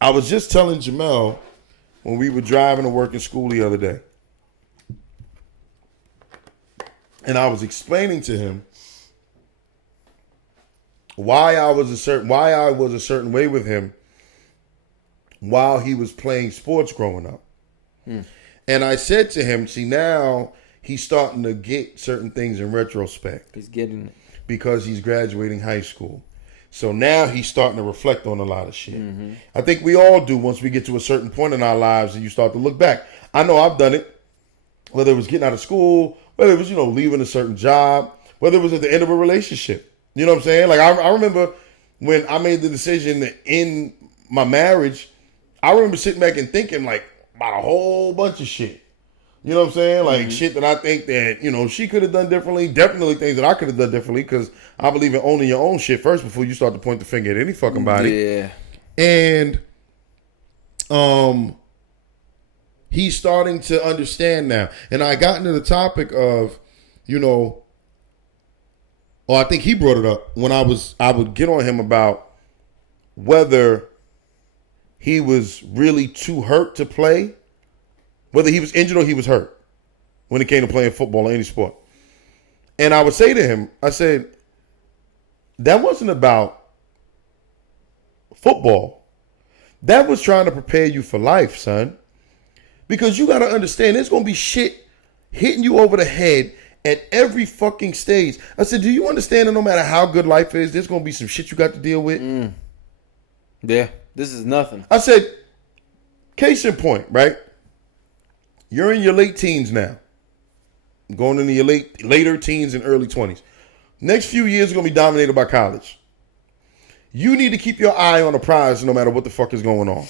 I was just telling Jamel when we were driving to work in school the other day, and I was explaining to him why I was a certain way with him while he was playing sports growing up. And I said to him, see, now he's starting to get certain things in retrospect. He's getting it. Because he's graduating high school. So now he's starting to reflect on a lot of shit. I think we all do once we get to a certain point in our lives and you start to look back. I know I've done it. Whether it was getting out of school, whether it was, leaving a certain job, whether it was at the end of a relationship. You know what I'm saying? Like, I remember when I made the decision to end my marriage, I remember sitting back and thinking, like, about a whole bunch of shit. You know what I'm saying? Like, shit that I think that, she could have done differently. Definitely things that I could have done differently, because I believe in owning your own shit first before you start to point the finger at any fucking body. Yeah. And he's starting to understand now. And I got into the topic of, or I think he brought it up when I would get on him about whether he was really too hurt to play, whether he was injured or he was hurt when it came to playing football or any sport. And I would say to him, I said, that wasn't about football. That was trying to prepare you for life, son. Because you got to understand, there's going to be shit hitting you over the head at every fucking stage. I said, do you understand that no matter how good life is, there's going to be some shit you got to deal with? Yeah, this is nothing. I said, case in point, right? You're in your late teens now. Going into your later teens and early 20s. Next few years are going to be dominated by college. You need to keep your eye on the prize no matter what the fuck is going on.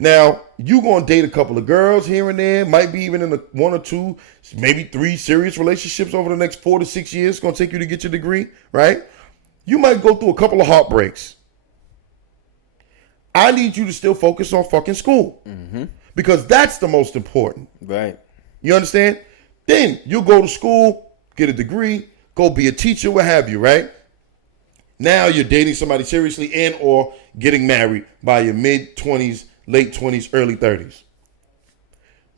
Now, you going to date a couple of girls here and there, might be even in one or two, maybe 3 serious relationships over the next 4 to 6 years. It's going to take you to get your degree, right? You might go through a couple of heartbreaks. I need you to still focus on fucking school. Because that's the most important. Right. You understand? Then you'll go to school, get a degree, go be a teacher, what have you, right? Now you're dating somebody seriously and or getting married by your mid-20s, late 20s, early 30s.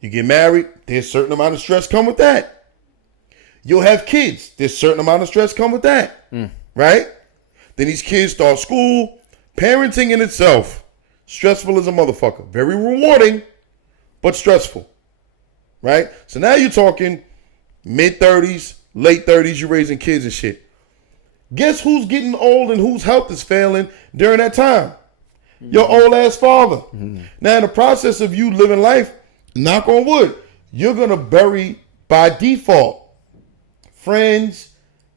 You get married, there's a certain amount of stress come with that. You'll have kids, there's a certain amount of stress come with that, right? Then these kids start school. Parenting in itself, stressful as a motherfucker. Very rewarding, but stressful, right? So now you're talking mid-30s, late 30s, you're raising kids and shit. Guess who's getting old and whose health is failing during that time? Your old ass father. Now in the process of you living life, knock on wood, you're going to bury by default friends,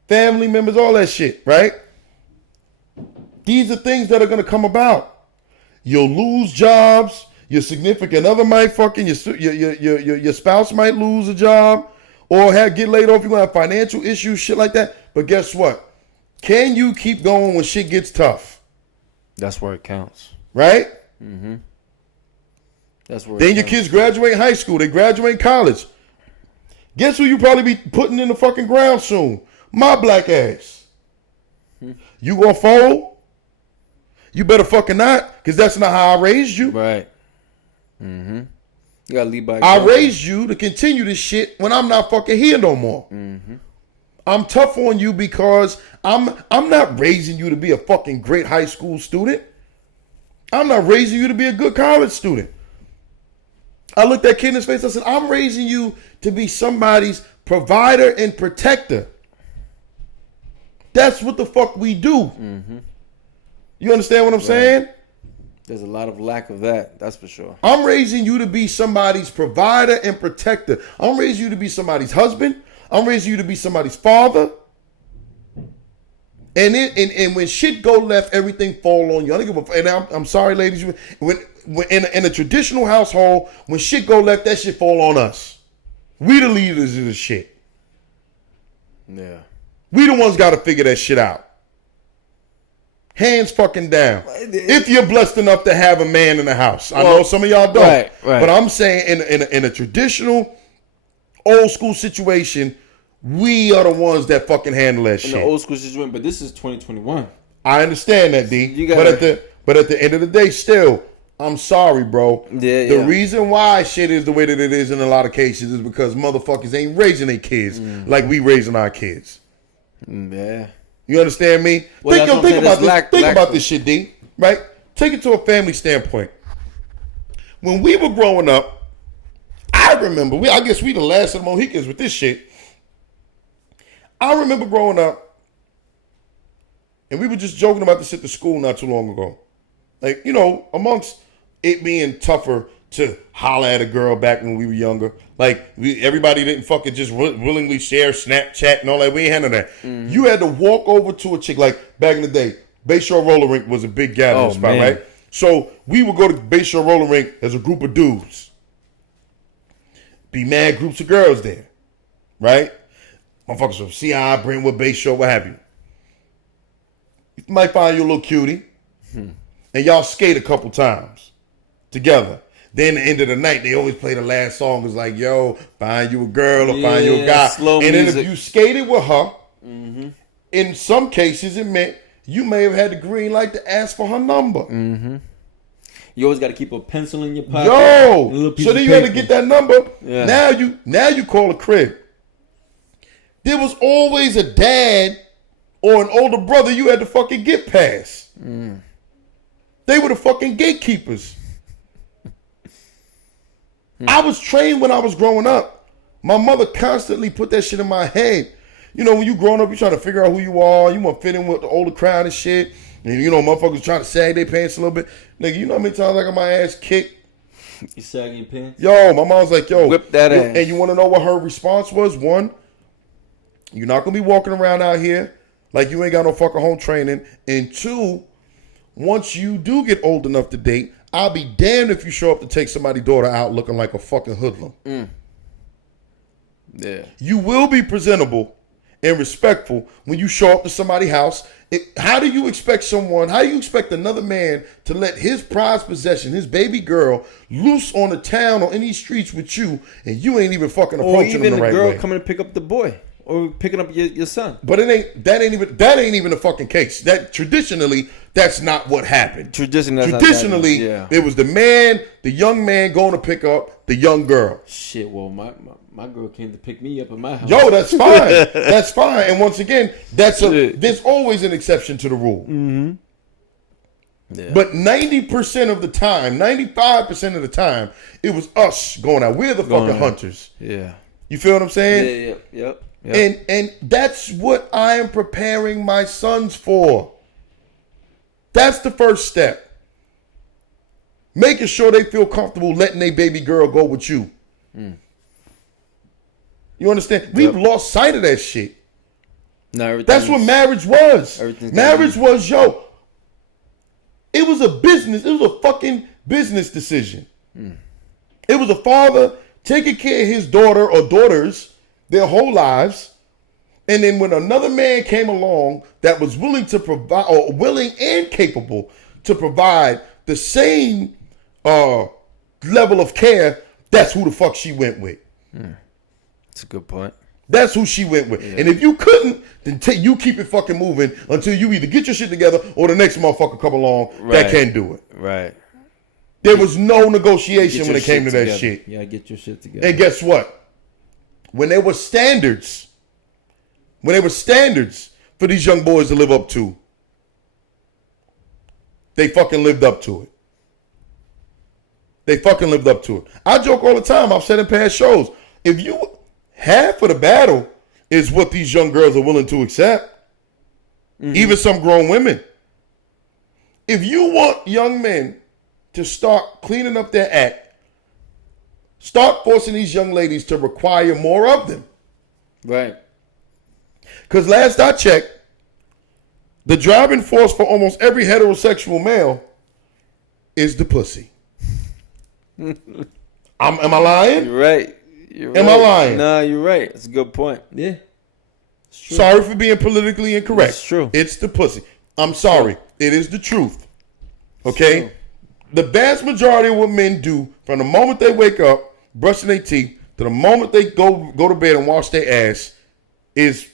family members, all that shit, right? These are things that are going to come about. You'll lose jobs. Your significant other might fucking, your spouse might lose a job or get laid off. You're going to have financial issues, shit like that. But guess what? Can you keep going when shit gets tough? That's where it counts. Right? That's where. Then your kids graduate high school. They graduate college. Guess who you probably be putting in the fucking ground soon? My black ass. You gonna fold? You better fucking not, because that's not how I raised you. Right. You gotta lead by I example. raised you to continue this shit when I'm not fucking here no more. I'm tough on you because I'm not raising you to be a fucking great high school student. I'm not raising you to be a good college student. I looked that kid in his face. I said, I'm raising you to be somebody's provider and protector. That's what the fuck we do. You understand what I'm saying? There's a lot of lack of that. That's for sure. I'm raising you to be somebody's provider and protector. I'm raising you to be somebody's husband. I'm raising you to be somebody's father. And when shit go left, everything fall on you. I don't give a fuck. And I'm sorry, ladies. When in a traditional household, when shit go left, that shit fall on us. We the leaders of the shit. Yeah. We the ones got to figure that shit out. hands fucking down. If you're blessed enough to have a man in the house. I know some of y'all don't. Right. But I'm saying in a traditional, old school situation, we are the ones that fucking handle that shit. In the old school situation, but this is 2021. I understand that, D. You gotta, but at the end of the day, still, I'm sorry, bro. The reason why shit is the way that it is in a lot of cases is because motherfuckers ain't raising their kids like we raising our kids. Yeah. You understand me? Well, Think about this shit, D. Right? Take it to a family standpoint. When we were growing up, I remember, I guess we the last of the Mohicans with this shit. I remember growing up, and we were just joking about this at the school not too long ago. Like, you know, amongst it being tougher to holler at a girl back when we were younger. Like, everybody didn't fucking just willingly share Snapchat and all that. We ain't had none of that. Mm-hmm. You had to walk over to a chick. Like, back in the day, Bayshore Roller Rink was a big gathering spot, man. Right? So, we would go to Bayshore Roller Rink as a group of dudes. Be mad groups of girls there. Right? Motherfuckers from CI, Brentwood, Bayshore, what have you. You might find you a little cutie. And y'all skate a couple times together. Then at the end of the night, they always play the last song. It's like, yo, find you a girl or find you a guy. And then if you skated with her, in some cases it meant you may have had the green light to ask for her number. Mm-hmm. You always got to keep a pencil in your pocket. Yo, so then you had to get that number. Yeah. Now you call a crib. There was always a dad or an older brother you had to fucking get past. They were the fucking gatekeepers. I was trained when I was growing up. My mother constantly put that shit in my head. You know, when you growing up, you trying to figure out who you are. You want to fit in with the older crowd and shit. And, you know, motherfuckers trying to sag their pants a little bit. Nigga, you know how many times I got my ass kicked? You sagging your pants? Yo, my mom's like, yo. Whip that ass. And you want to know what her response was? One, you're not going to be walking around out here like you ain't got no fucking home training. And two, once you do get old enough to date, I'll be damned if you show up to take somebody's daughter out looking like a fucking hoodlum. Yeah. You will be presentable and respectful when you show up to somebody's house. How do you expect another man to let his prized possession, his baby girl, loose on the town or in these streets with you, and you ain't even fucking approaching them the right way? Or even a girl coming to pick up the boy. Or picking up your son. But that ain't even the fucking case. That traditionally, that's not what happened. Traditionally, it was the young man going to pick up the young girl. Shit, well, my girl came to pick me up at my house. Yo, that's fine. That's fine. And once again, there's always an exception to the rule. Mm-hmm. Yeah. But 90% of the time, 95% of the time, it was us going out. We're the fucking hunters. Yeah. You feel what I'm saying? Yeah. Yep. And that's what I am preparing my sons for. That's the first step. Making sure they feel comfortable letting their baby girl go with you. You understand? We've lost sight of that shit. That's what marriage was. Marriage was, it was a business. It was a fucking business decision. It was a father taking care of his daughter or daughters their whole lives, and then when another man came along that was willing to provide, or willing and capable to provide the same level of care, that's who the fuck she went with. That's a good point. That's who she went with. Yeah. And if you couldn't, then you keep it fucking moving until you either get your shit together or the next motherfucker come along that can do it. Right. There was no negotiation when it came to that shit. Yeah, get your shit together. And guess what? When there were standards for these young boys to live up to, they fucking lived up to it. I joke all the time. I've said in past shows, if you half of the battle is what these young girls are willing to accept, even some grown women. If you want young men to start cleaning up their act, start forcing these young ladies to require more of them. Right. Because last I checked, the driving force for almost every heterosexual male is the pussy. Am I lying? You're right. Am I lying? Nah, you're right. That's a good point. Yeah. Sorry for being politically incorrect. It's true. It's the pussy. I'm sorry. It is the truth. Okay? Sure. The vast majority of what men do from the moment they wake up, brushing their teeth, to the moment they go to bed and wash their ass is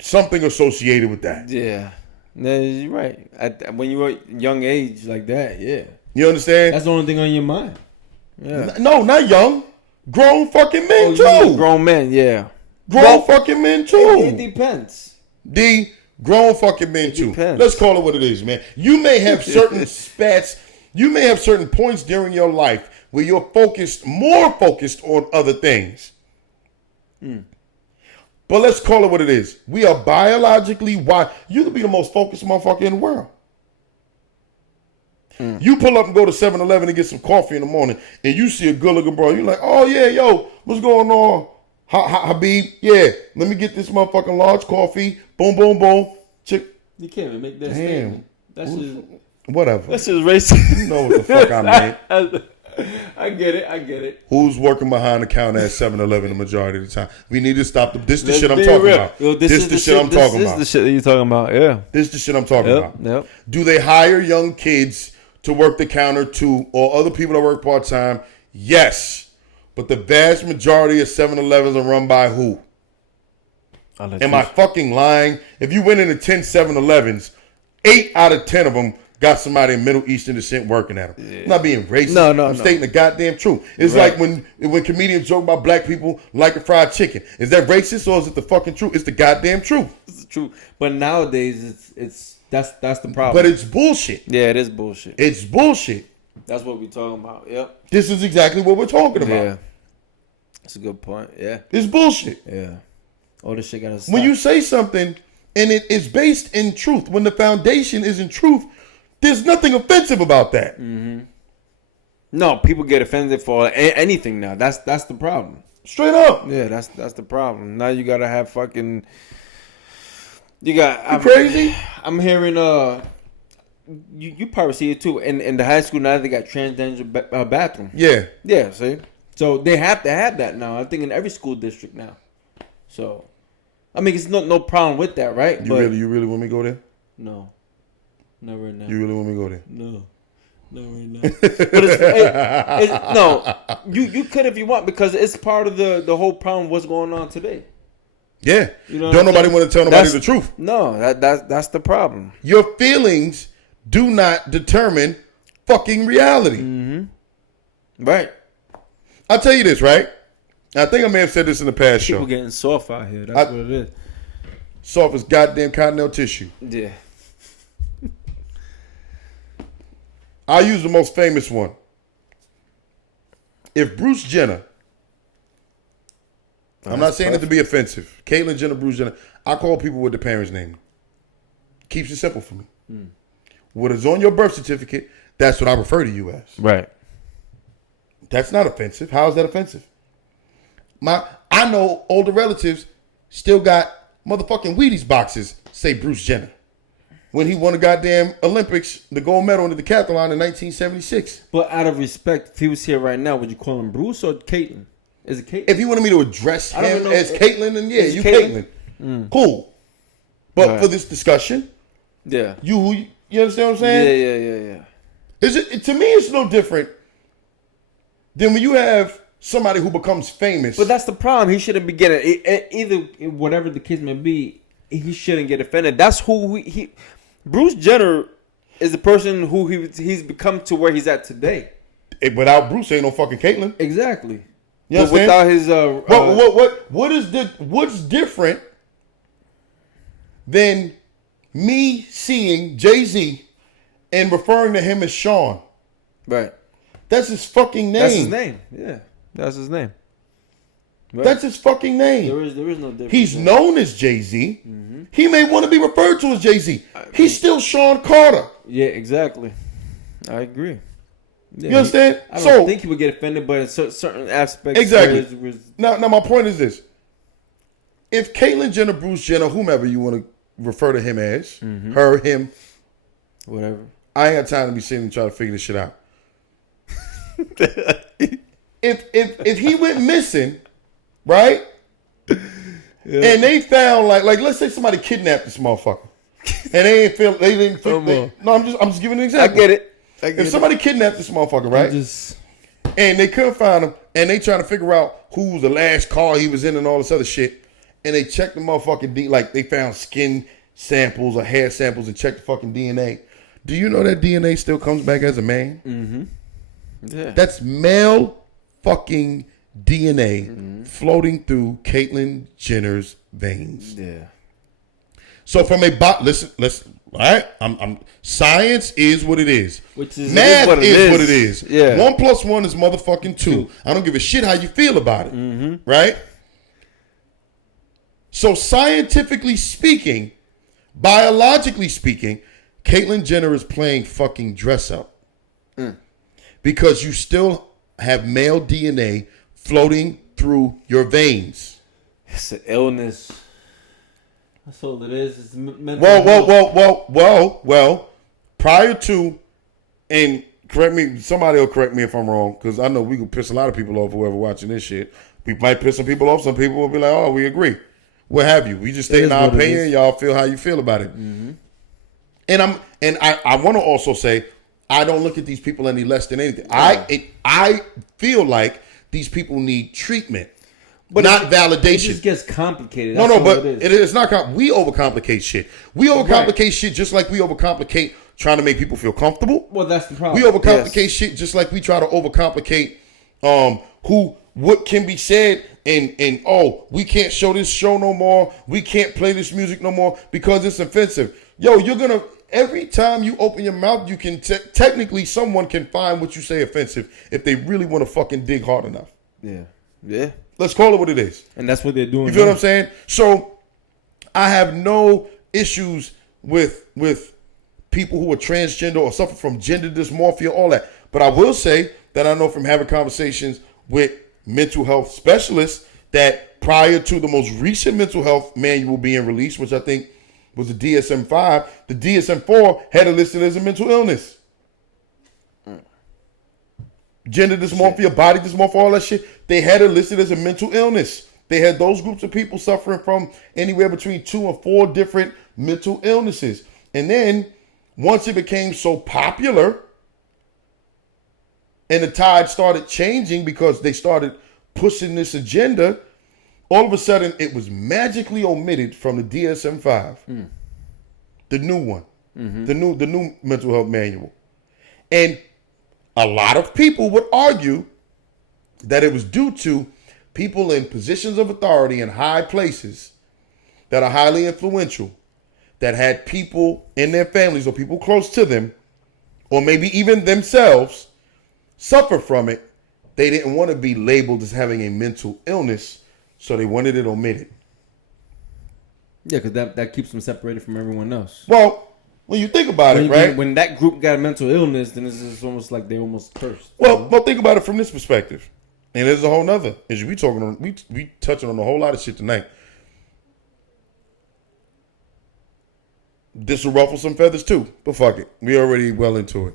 something associated with that. Yeah. No, you're right. When you were young age like that, yeah. You understand? That's the only thing on your mind. Yeah. No, not young. Grown fucking men You too. mean grown men, yeah. Grown fucking men too. It depends. Grown fucking men too. Depends. Let's call it what it is, man. You may have certain spats. You may have certain points during your life where you're more focused on other things. But let's call it what it is. We are biologically wired. You could be the most focused motherfucker in the world. You pull up and go to 7-Eleven and get some coffee in the morning, and you see a good-looking bro. You're like, oh, yeah, yo, what's going on? Habib, yeah, let me get this motherfucking large coffee. Boom, boom, boom. Chick. You can't even make that Damn. statement. That's just Whatever. that's just racist. You know what the fuck I mean. I get it. Who's working behind the counter at 7-Eleven the majority of the time? We need to stop this the Let's shit I'm be talking real. about. Yo, This is the shit I'm talking about. This is the shit that you're talking about, yeah. This is the shit I'm talking about. Yep. Do they hire young kids to work the counter too, or other people that work part-time? Yes. But the vast majority of 7-Elevens are run by who? Am I fucking lying? If you went into 10 7-Elevens, 8 out of 10 of them got somebody in Middle Eastern descent working at them. I'm not being racist. No, I'm stating the goddamn truth. It's Right. like when comedians joke about black people liking fried chicken. Is that racist or is it the fucking truth? It's the goddamn truth. It's true. But nowadays it's that's the problem. But it's bullshit. yeah, it is bullshit. It's bullshit. That's what we're talking about. Yep. This is exactly what we're talking about. Yeah. That's a good point. Yeah. It's bullshit. Yeah. All this shit gotta stop. When you say something and it is based in truth, when the foundation is in truth, there's nothing offensive about that. No, people get offended for anything now. That's the problem. Straight up. Yeah, that's the problem. Now you gotta have fucking. I'm crazy? I'm hearing you probably see it too. In the high school now they got transgender bathroom. Yeah. Yeah, see, so they have to have that now. I think in every school district now. So, I mean, it's no problem with that, right? You really want me to go there? No, not right now. You really want me to go there? No. Not right now. But no, you could if you want because it's part of the whole problem. What's going on today? Yeah. You know Don't nobody want to tell nobody the truth. No, that's the problem. Your feelings do not determine fucking reality. Right. I'll tell you this, right? I think I may have said this in the past People show. getting soft out here. That's what it is. Soft as goddamn continental tissue. Yeah. I'll use the most famous one. If Bruce Jenner, I'm not saying it to be offensive. Caitlyn Jenner, Bruce Jenner, I call people with the parents' name. Keeps it simple for me. What is on your birth certificate, that's what I refer to you as. Right. That's not offensive. How is that offensive? I know older relatives still got motherfucking Wheaties boxes say Bruce Jenner. When he won the goddamn Olympics, the gold medal in the decathlon in 1976. But out of respect, if he was here right now, would you call him Bruce or Caitlyn? Is it Caitlyn? If you wanted me to address I don't him know. as Caitlyn, then yeah, Is you Caitlyn? Caitlyn. Cool. But Right. for this discussion, Yeah. you understand what I'm saying? Yeah. Is it to me? It's no different than when you have somebody who becomes famous. But that's the problem. He shouldn't be getting either. Whatever the case may be, he shouldn't get offended. That's who he. Bruce Jenner is the person who he's become to where he's at today. Without Bruce, ain't no fucking Caitlyn. Exactly. You But understand? without his What's different than me seeing Jay-Z and referring to him as Sean? right. That's his fucking name. That's his name. Yeah, that's his name. Right. That's his fucking name. there is no difference. He's there. known as Jay-Z. He may want to be referred to as Jay-Z. He's still Sean Carter. Yeah, exactly. I agree. Yeah, You understand? I don't think he would get offended, but in certain aspects, Exactly. was Now my point is this. If Caitlyn Jenner, Bruce Jenner, whomever you want to refer to him as, her, him, whatever. I ain't got time to be sitting and trying to figure this shit out. if he went missing, right? And they found like let's say somebody kidnapped this motherfucker. And they didn't feel. Come on. No, I'm just giving an I example. get it. If somebody kidnapped this motherfucker, right? Just And they couldn't find him, and they trying to figure out who was the last car he was in and all this other shit. And they checked the motherfucking like they found skin samples or hair samples and checked the fucking DNA. Do you know that DNA still comes back as a man? Mm-hmm. Yeah. That's male fucking DNA floating through Caitlyn Jenner's veins. Yeah. So from a listen, all right. I'm science is what it is. Which is math what it is. Yeah. 1 + 1 is motherfucking 2. I don't give a shit how you feel about it. Right? So scientifically speaking, biologically speaking, Caitlyn Jenner is playing fucking dress up. Because you still have male DNA floating through your veins. It's an illness. That's all it is. It's mental health. Well. Prior to, and correct me, somebody will correct me if I'm wrong, because I know we can piss a lot of people off, whoever watching this shit. We might piss some people off. Some people will be like, oh, we agree. What have you? We just stating our opinion. Y'all feel how you feel about it. And I want to also say, I don't look at these people any less than anything. I feel like these people need treatment, but not validation. It just gets complicated. No, but it's not. We overcomplicate shit. We overcomplicate shit just like we overcomplicate trying to make people feel comfortable. Well, that's the problem. We overcomplicate shit just like we try to overcomplicate what can be said and oh, we can't show this show no more. We can't play this music no more because it's offensive. Yo, you're gonna every time you open your mouth, you can technically someone can find what you say offensive if they really want to fucking dig hard enough. Yeah. Let's call it what it is. And that's what they're doing. You feel what I'm saying? So I have no issues with people who are transgender or suffer from gender dysmorphia, all that. But I will say that I know from having conversations with mental health specialists that prior to the most recent mental health manual being released, which I think was the DSM-5, the DSM-4 had it listed as a mental illness. Gender dysmorphia, body dysmorphia, all that shit, they had it listed as a mental illness. They had those groups of people suffering from anywhere between 2 and 4 different mental illnesses. And then once it became so popular and the tide started changing because they started pushing this agenda, all of a sudden it was magically omitted from the DSM-5. The new one. The new mental health manual. And a lot of people would argue that it was due to people in positions of authority in high places that are highly influential, that had people in their families or people close to them, or maybe even themselves, suffer from it. They didn't want to be labeled as having a mental illness, so they wanted it omitted. Yeah, because that keeps them separated from everyone else. Well, when you think about it, right? When that group got a mental illness, then it's just almost like they're almost cursed. Well, think about it from this perspective. And there's a whole nother issue. We touching on a whole lot of shit tonight. This will ruffle some feathers too, but fuck it. We already well into it.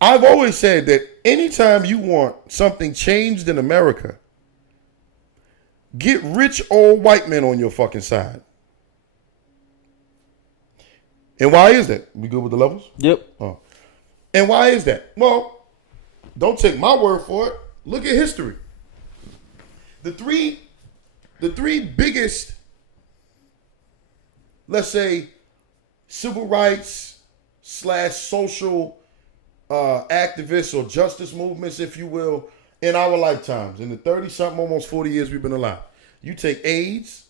I've always said that anytime you want something changed in America, get rich old white men on your fucking side. And why is that? We good with the levels? Yep. Oh. And why is that? Well, don't take my word for it. Look at history. The three biggest, let's say, civil rights / social activists or justice movements, if you will, in our lifetimes, in the 30-something, almost 40 years we've been alive. You take AIDS,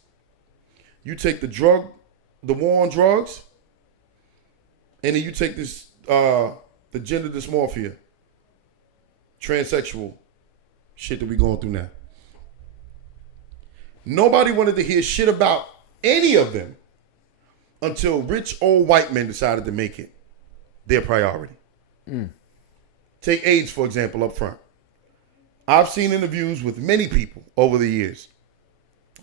you take the war on drugs, and then you take this, the gender dysmorphia, transsexual shit that we going through now. Nobody wanted to hear shit about any of them until rich old white men decided to make it their priority. Take AIDS, for example, up front. I've seen interviews with many people over the years,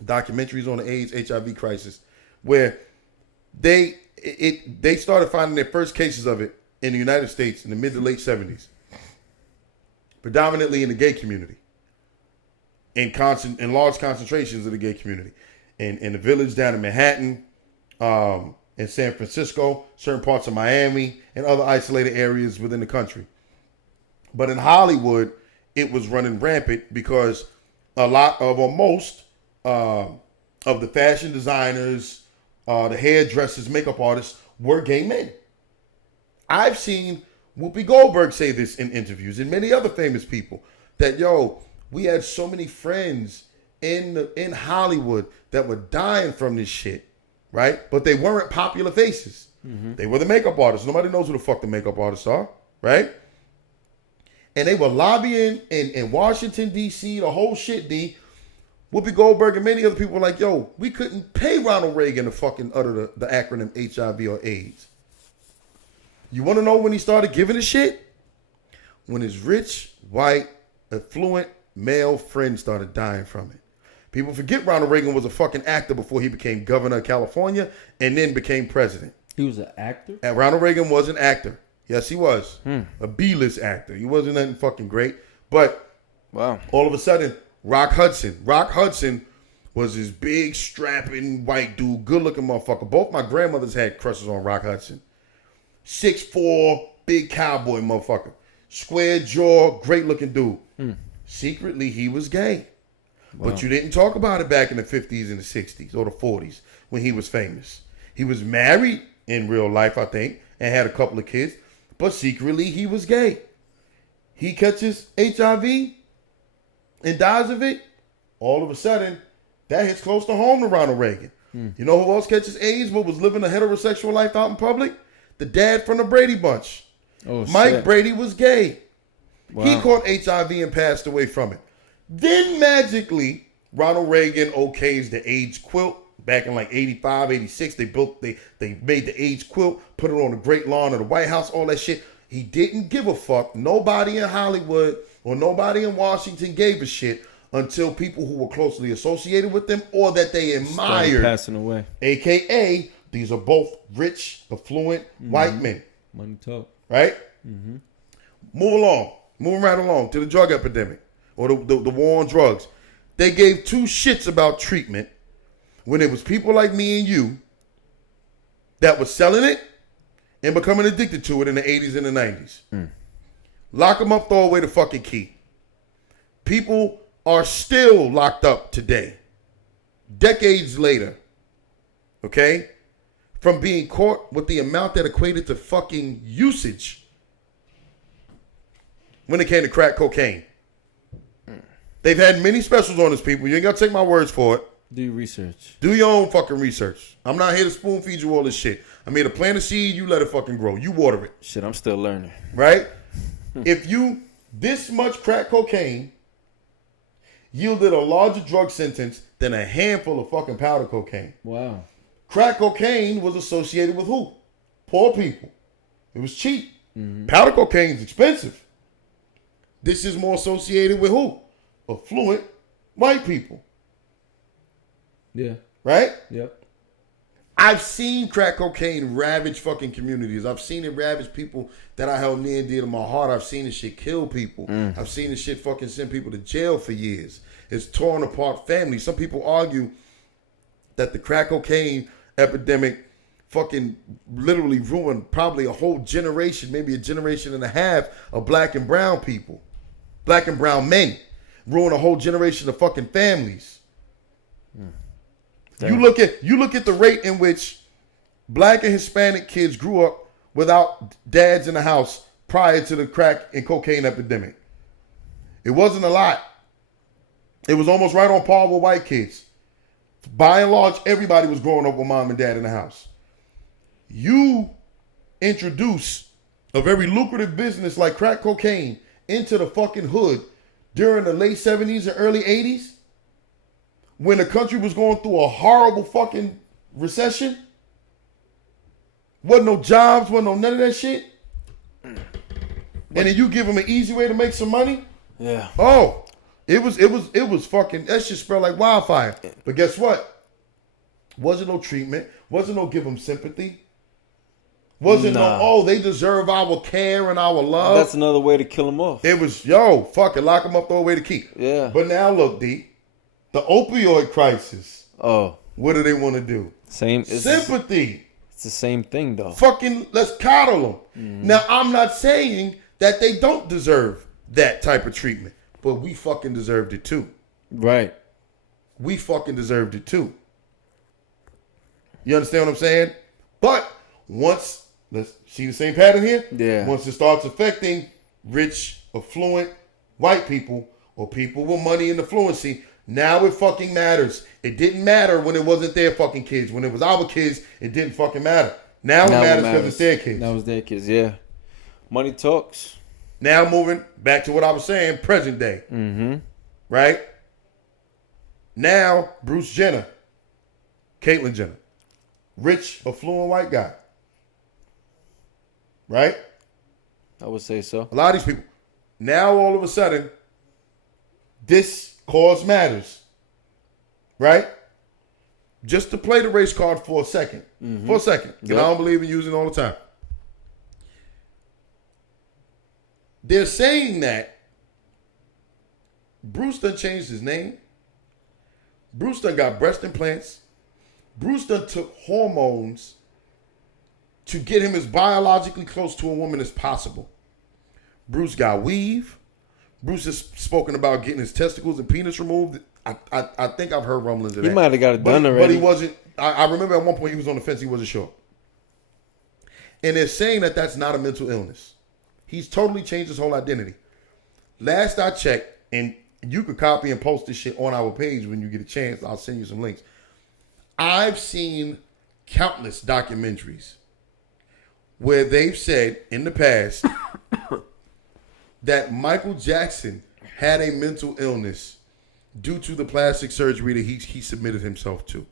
documentaries on the AIDS, HIV crisis, where they started finding their first cases of it in the United States in the mid to late 70s, predominantly in the gay community, in large concentrations of the gay community, in the village down in Manhattan, in San Francisco, certain parts of Miami, and other isolated areas within the country. But in Hollywood, it was running rampant because a lot of, or most of the fashion designers, the hairdressers, makeup artists were gay men. I've seen Whoopi Goldberg say this in interviews and many other famous people that, yo, we had so many friends in Hollywood that were dying from this shit, right? But they weren't popular faces. Mm-hmm. They were the makeup artists. Nobody knows who the fuck the makeup artists are, right? And they were lobbying in Washington, D.C., the whole shit, D. Whoopi Goldberg and many other people were like, yo, we couldn't pay Ronald Reagan to fucking utter the acronym HIV or AIDS. You want to know when he started giving a shit? When his rich, white, affluent male friends started dying from it. People forget Ronald Reagan was a fucking actor before he became governor of California and then became president. He was an actor? And Ronald Reagan was an actor. Yes, he was. A B-list actor. He wasn't nothing fucking great. But wow, all of a sudden, Rock Hudson was this big, strapping, white dude, good-looking motherfucker. Both my grandmothers had crushes on Rock Hudson. 6'4", big cowboy motherfucker. Square jaw, great-looking dude. Secretly, he was gay. Wow. But you didn't talk about it back in the 50s and the 60s or the 40s when he was famous. He was married in real life, I think, and had a couple of kids. But secretly, he was gay. He catches HIV and dies of it. All of a sudden, that hits close to home to Ronald Reagan. You know who else catches AIDS but was living a heterosexual life out in public? The dad from the Brady Bunch. Oh, Mike shit. Brady was gay. Wow. He caught HIV and passed away from it. Then magically, Ronald Reagan okays the AIDS quilt. Back in like 85, 86, they made the AIDS quilt, put it on the Great Lawn of the White House, all that shit. He didn't give a fuck. Nobody in Hollywood or nobody in Washington gave a shit until people who were closely associated with them or that they admired. Started passing away. AKA, these are both rich, affluent, white men. Money talk. Right? Mm-hmm. Moving right along to the drug epidemic or the war on drugs. They gave two shits about treatment when it was people like me and you that was selling it and becoming addicted to it in the 80s and the 90s. Lock them up, throw away the fucking key. People are still locked up today, decades later, okay, from being caught with the amount that equated to fucking usage when it came to crack cocaine. They've had many specials on this, people. You ain't got to take my words for it. Do your research. Do your own fucking research. I'm not here to spoon feed you all this shit. I'm here to plant a seed, you let it fucking grow. You water it. Shit, I'm still learning. Right? If you, this much crack cocaine yielded a larger drug sentence than a handful of fucking powder cocaine. Wow. Crack cocaine was associated with who? Poor people. It was cheap. Powder cocaine is expensive. This is more associated with who? Affluent white people. Yeah. Right? Yep. I've seen crack cocaine ravage fucking communities. I've seen it ravage people that I held near and dear to my heart. I've seen this shit kill people. I've seen this shit fucking send people to jail for years. It's torn apart families. Some people argue that the crack cocaine epidemic fucking literally ruined probably a whole generation, maybe a generation and a half of black and brown people. Black and brown men. Ruined a whole generation of fucking families. You look at the rate in which black and Hispanic kids grew up without dads in the house prior to the crack and cocaine epidemic. It wasn't a lot. It was almost right on par with white kids. By and large, everybody was growing up with mom and dad in the house. You introduce a very lucrative business like crack cocaine into the fucking hood during the late 70s and early 80s, when the country was going through a horrible fucking recession. Wasn't no jobs, wasn't no none of that shit. And then you give them an easy way to make some money. Yeah. Oh, it was fucking, that shit spread like wildfire. But guess what? Wasn't no treatment. Wasn't no give them sympathy. Wasn't no, oh, they deserve our care and our love. That's another way to kill them off. It was, yo, fuck it, lock them up, throw away the key. Yeah. But now look, D, the opioid crisis. Oh. What do they want to do? Same. Sympathy. It's the same thing though. Fucking let's coddle them. Now I'm not saying that they don't deserve that type of treatment, but we fucking deserved it too. Right. We fucking deserved it too. You understand what I'm saying? But once, let's see the same pattern here. Yeah. Once it starts affecting rich, affluent white people or people with money and affluency, now it fucking matters. It didn't matter when it wasn't their fucking kids. When it was our kids, it didn't fucking matter. Now it matters because it's their kids. Now it's their kids, yeah. Money talks. Now moving back to what I was saying, present day. Mm-hmm. Right? Now, Bruce Jenner, Caitlyn Jenner, rich, affluent white guy. Right? I would say so. A lot of these people. Now, all of a sudden, this cause matters. Right? Just to play the race card for a second. Mm-hmm. For a second. Because I don't believe in using it all the time. They're saying that Bruce done changed his name. Bruce done got breast implants. Bruce done took hormones to get him as biologically close to a woman as possible. Bruce got weave. Bruce has spoken about getting his testicles and penis removed. I think I've heard rumblings of that. He might have got it done already. But he wasn't. I remember at one point he was on the fence. He wasn't sure. And they're saying that that's not a mental illness. He's totally changed his whole identity. Last I checked, and you could copy and post this shit on our page when you get a chance. I'll send you some links. I've seen countless documentaries where they've said in the past that Michael Jackson had a mental illness due to the plastic surgery that he submitted himself to.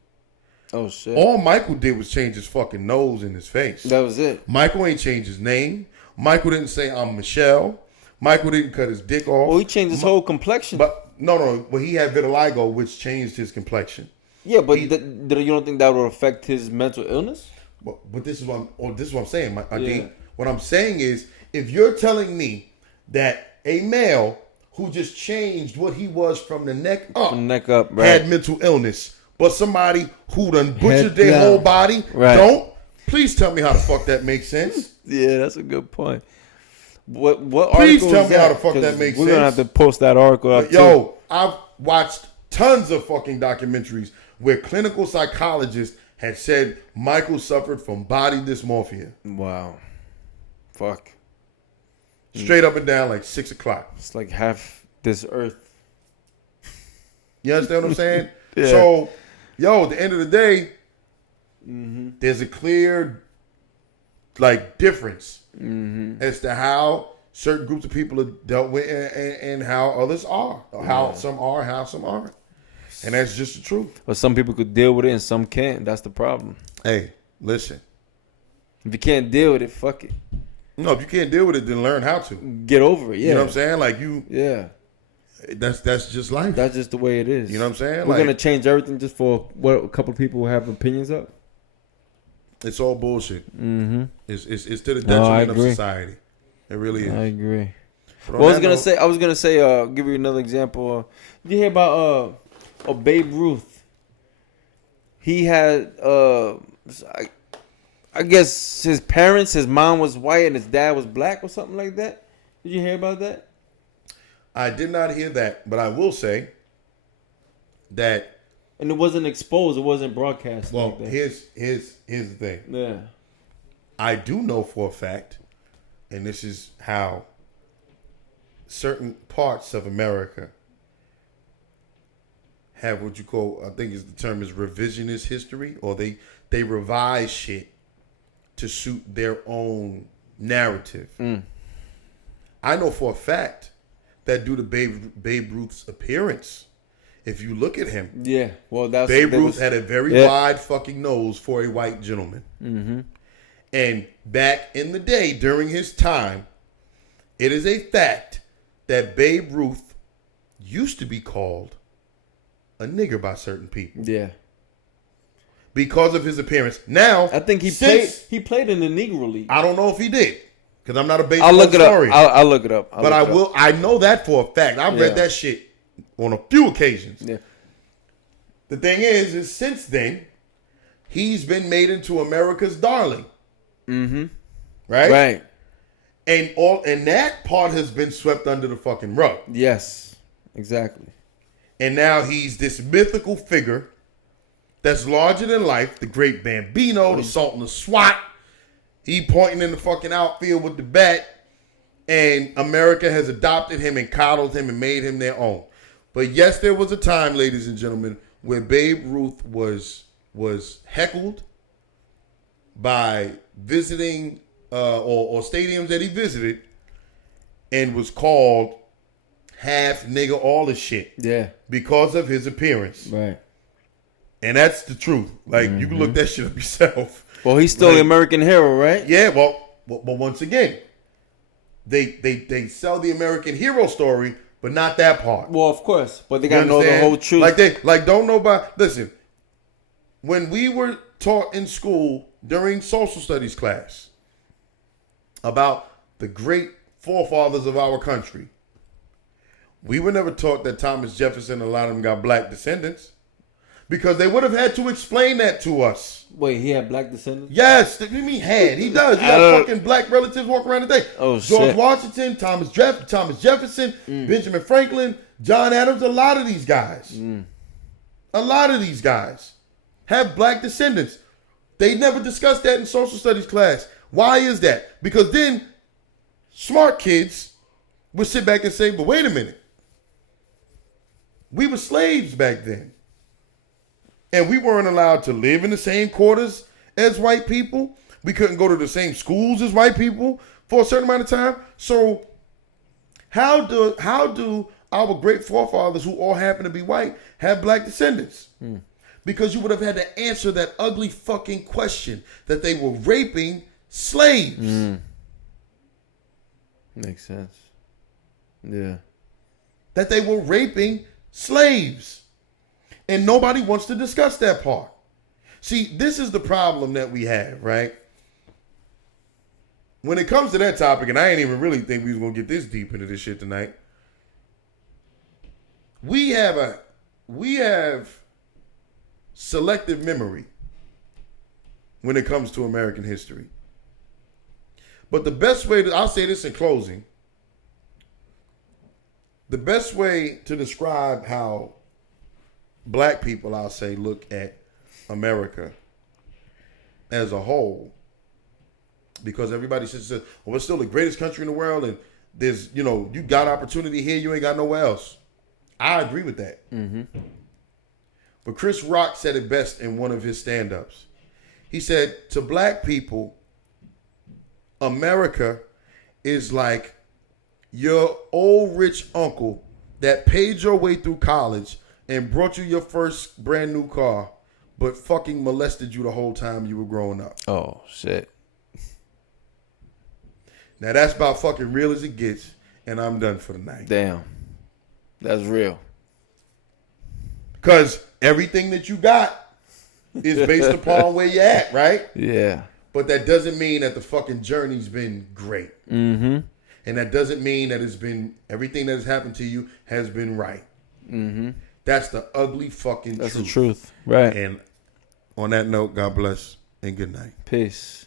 Oh, shit. All Michael did was change his fucking nose and his face. That was it. Michael ain't changed his name. Michael didn't say, I'm Michelle. Michael didn't cut his dick off. Well, he changed his whole complexion. But but he had vitiligo, which changed his complexion. Yeah, but you don't think that would affect his mental illness? But this is what I'm saying, D. What I'm saying is, if you're telling me that a male who just changed what he was from the neck up, right, had mental illness, but somebody who done butchered their whole body don't, please tell me how the fuck that makes sense. Yeah, that's a good point. What please article tell is me that? how the fuck that makes sense. We're gonna have to post that article up. Yo, I've watched tons of fucking documentaries where clinical psychologists had said Michael suffered from body dysmorphia. Wow. Fuck. Straight up and down, like 6 o'clock. It's like half this earth. You understand what I'm saying? Yeah. So, at the end of the day, there's a clear, difference as to how certain groups of people are dealt with and how others are. Or how some are, how some aren't. And that's just the truth. But some people could deal with it and some can't. That's the problem. Hey, listen. If you can't deal with it, fuck it. No, if you can't deal with it, then learn how to. Get over it, yeah. You know what I'm saying? Yeah. That's just life. That's just the way it is. You know what I'm saying? We're gonna change everything just for what a couple of people have opinions of. It's all bullshit. Mm-hmm. It's to the detriment of society. It really is. I agree. Well, I was gonna say, give you another example. Did you hear about Babe Ruth? He had I guess his mom was white and his dad was black or something like that. Did you hear about that? I did not hear that, but I will say that. And it wasn't exposed. It wasn't broadcast. Well, like that. here's the thing. Yeah. I do know for a fact, and this is how certain parts of America have what you call, I think is the term is revisionist history, or they revise shit to suit their own narrative. I know for a fact that due to Babe Ruth's appearance, if you look at him, Babe Ruth had a very wide fucking nose for a white gentleman. Mm-hmm. And back in the day, during his time, it is a fact that Babe Ruth used to be called a nigger by certain people. Yeah. Because of his appearance. Now, I think he played in the Negro League. I don't know if he did. Because I'm not a baseball I'll look it historian. up. I'll look it up. I know that for a fact. I've read that shit on a few occasions. Yeah. The thing is since then, he's been made into America's darling. Mm-hmm. Right? Right. And that part has been swept under the fucking rug. Yes. Exactly. And now he's this mythical figure that's larger than life. The great Bambino, the Sultan of SWAT. He pointing in the fucking outfield with the bat. And America has adopted him and coddled him and made him their own. But yes, there was a time, ladies and gentlemen, where Babe Ruth was heckled by visiting or stadiums that he visited and was called half nigga, all this shit. Yeah. Because of his appearance. Right. And that's the truth. Like, you can look that shit up yourself. Well, he's still the American hero, right? Yeah, but once again, they sell the American hero story, but not that part. Well, of course. But they got to know the whole truth. Don't know about, listen, when we were taught in school during social studies class about the great forefathers of our country, we were never taught that Thomas Jefferson and a lot of them got black descendants, because they would have had to explain that to us. Wait, he had black descendants? Yes, what do you mean had? He does. He got fucking black relatives walking around today. Oh, George shit. Washington, Thomas Jefferson, Benjamin Franklin, John Adams, a lot of these guys. A lot of these guys have black descendants. They never discussed that in social studies class. Why is that? Because then smart kids would sit back and say, but wait a minute. We were slaves back then. And we weren't allowed to live in the same quarters as white people. We couldn't go to the same schools as white people for a certain amount of time. So how do our great forefathers, who all happen to be white, have black descendants? Because you would have had to answer that ugly fucking question that they were raping slaves. Makes sense. Yeah. That they were raping slaves. And nobody wants to discuss that part. See, this is the problem that we have, right? When it comes to that topic, and I ain't even really think we was going to get this deep into this shit tonight. We have selective memory when it comes to American history. But the best way I'll say this in closing. The best way to describe how black people, I'll say, look at America as a whole, because everybody says, well, it's still the greatest country in the world, and there's, you got opportunity here, you ain't got nowhere else. I agree with that. But Chris Rock said it best in one of his stand-ups. He said, to black people, America is like your old rich uncle that paid your way through college and brought you your first brand new car, but fucking molested you the whole time you were growing up. Oh, shit. Now that's about fucking real as it gets, and I'm done for the night. Damn. That's real. Because everything that you got is based upon where you're at, right? Yeah. But that doesn't mean that the fucking journey's been great. And that doesn't mean that everything that has happened to you has been right. That's the ugly fucking truth. That's the truth. Right. And on that note, God bless and good night. Peace.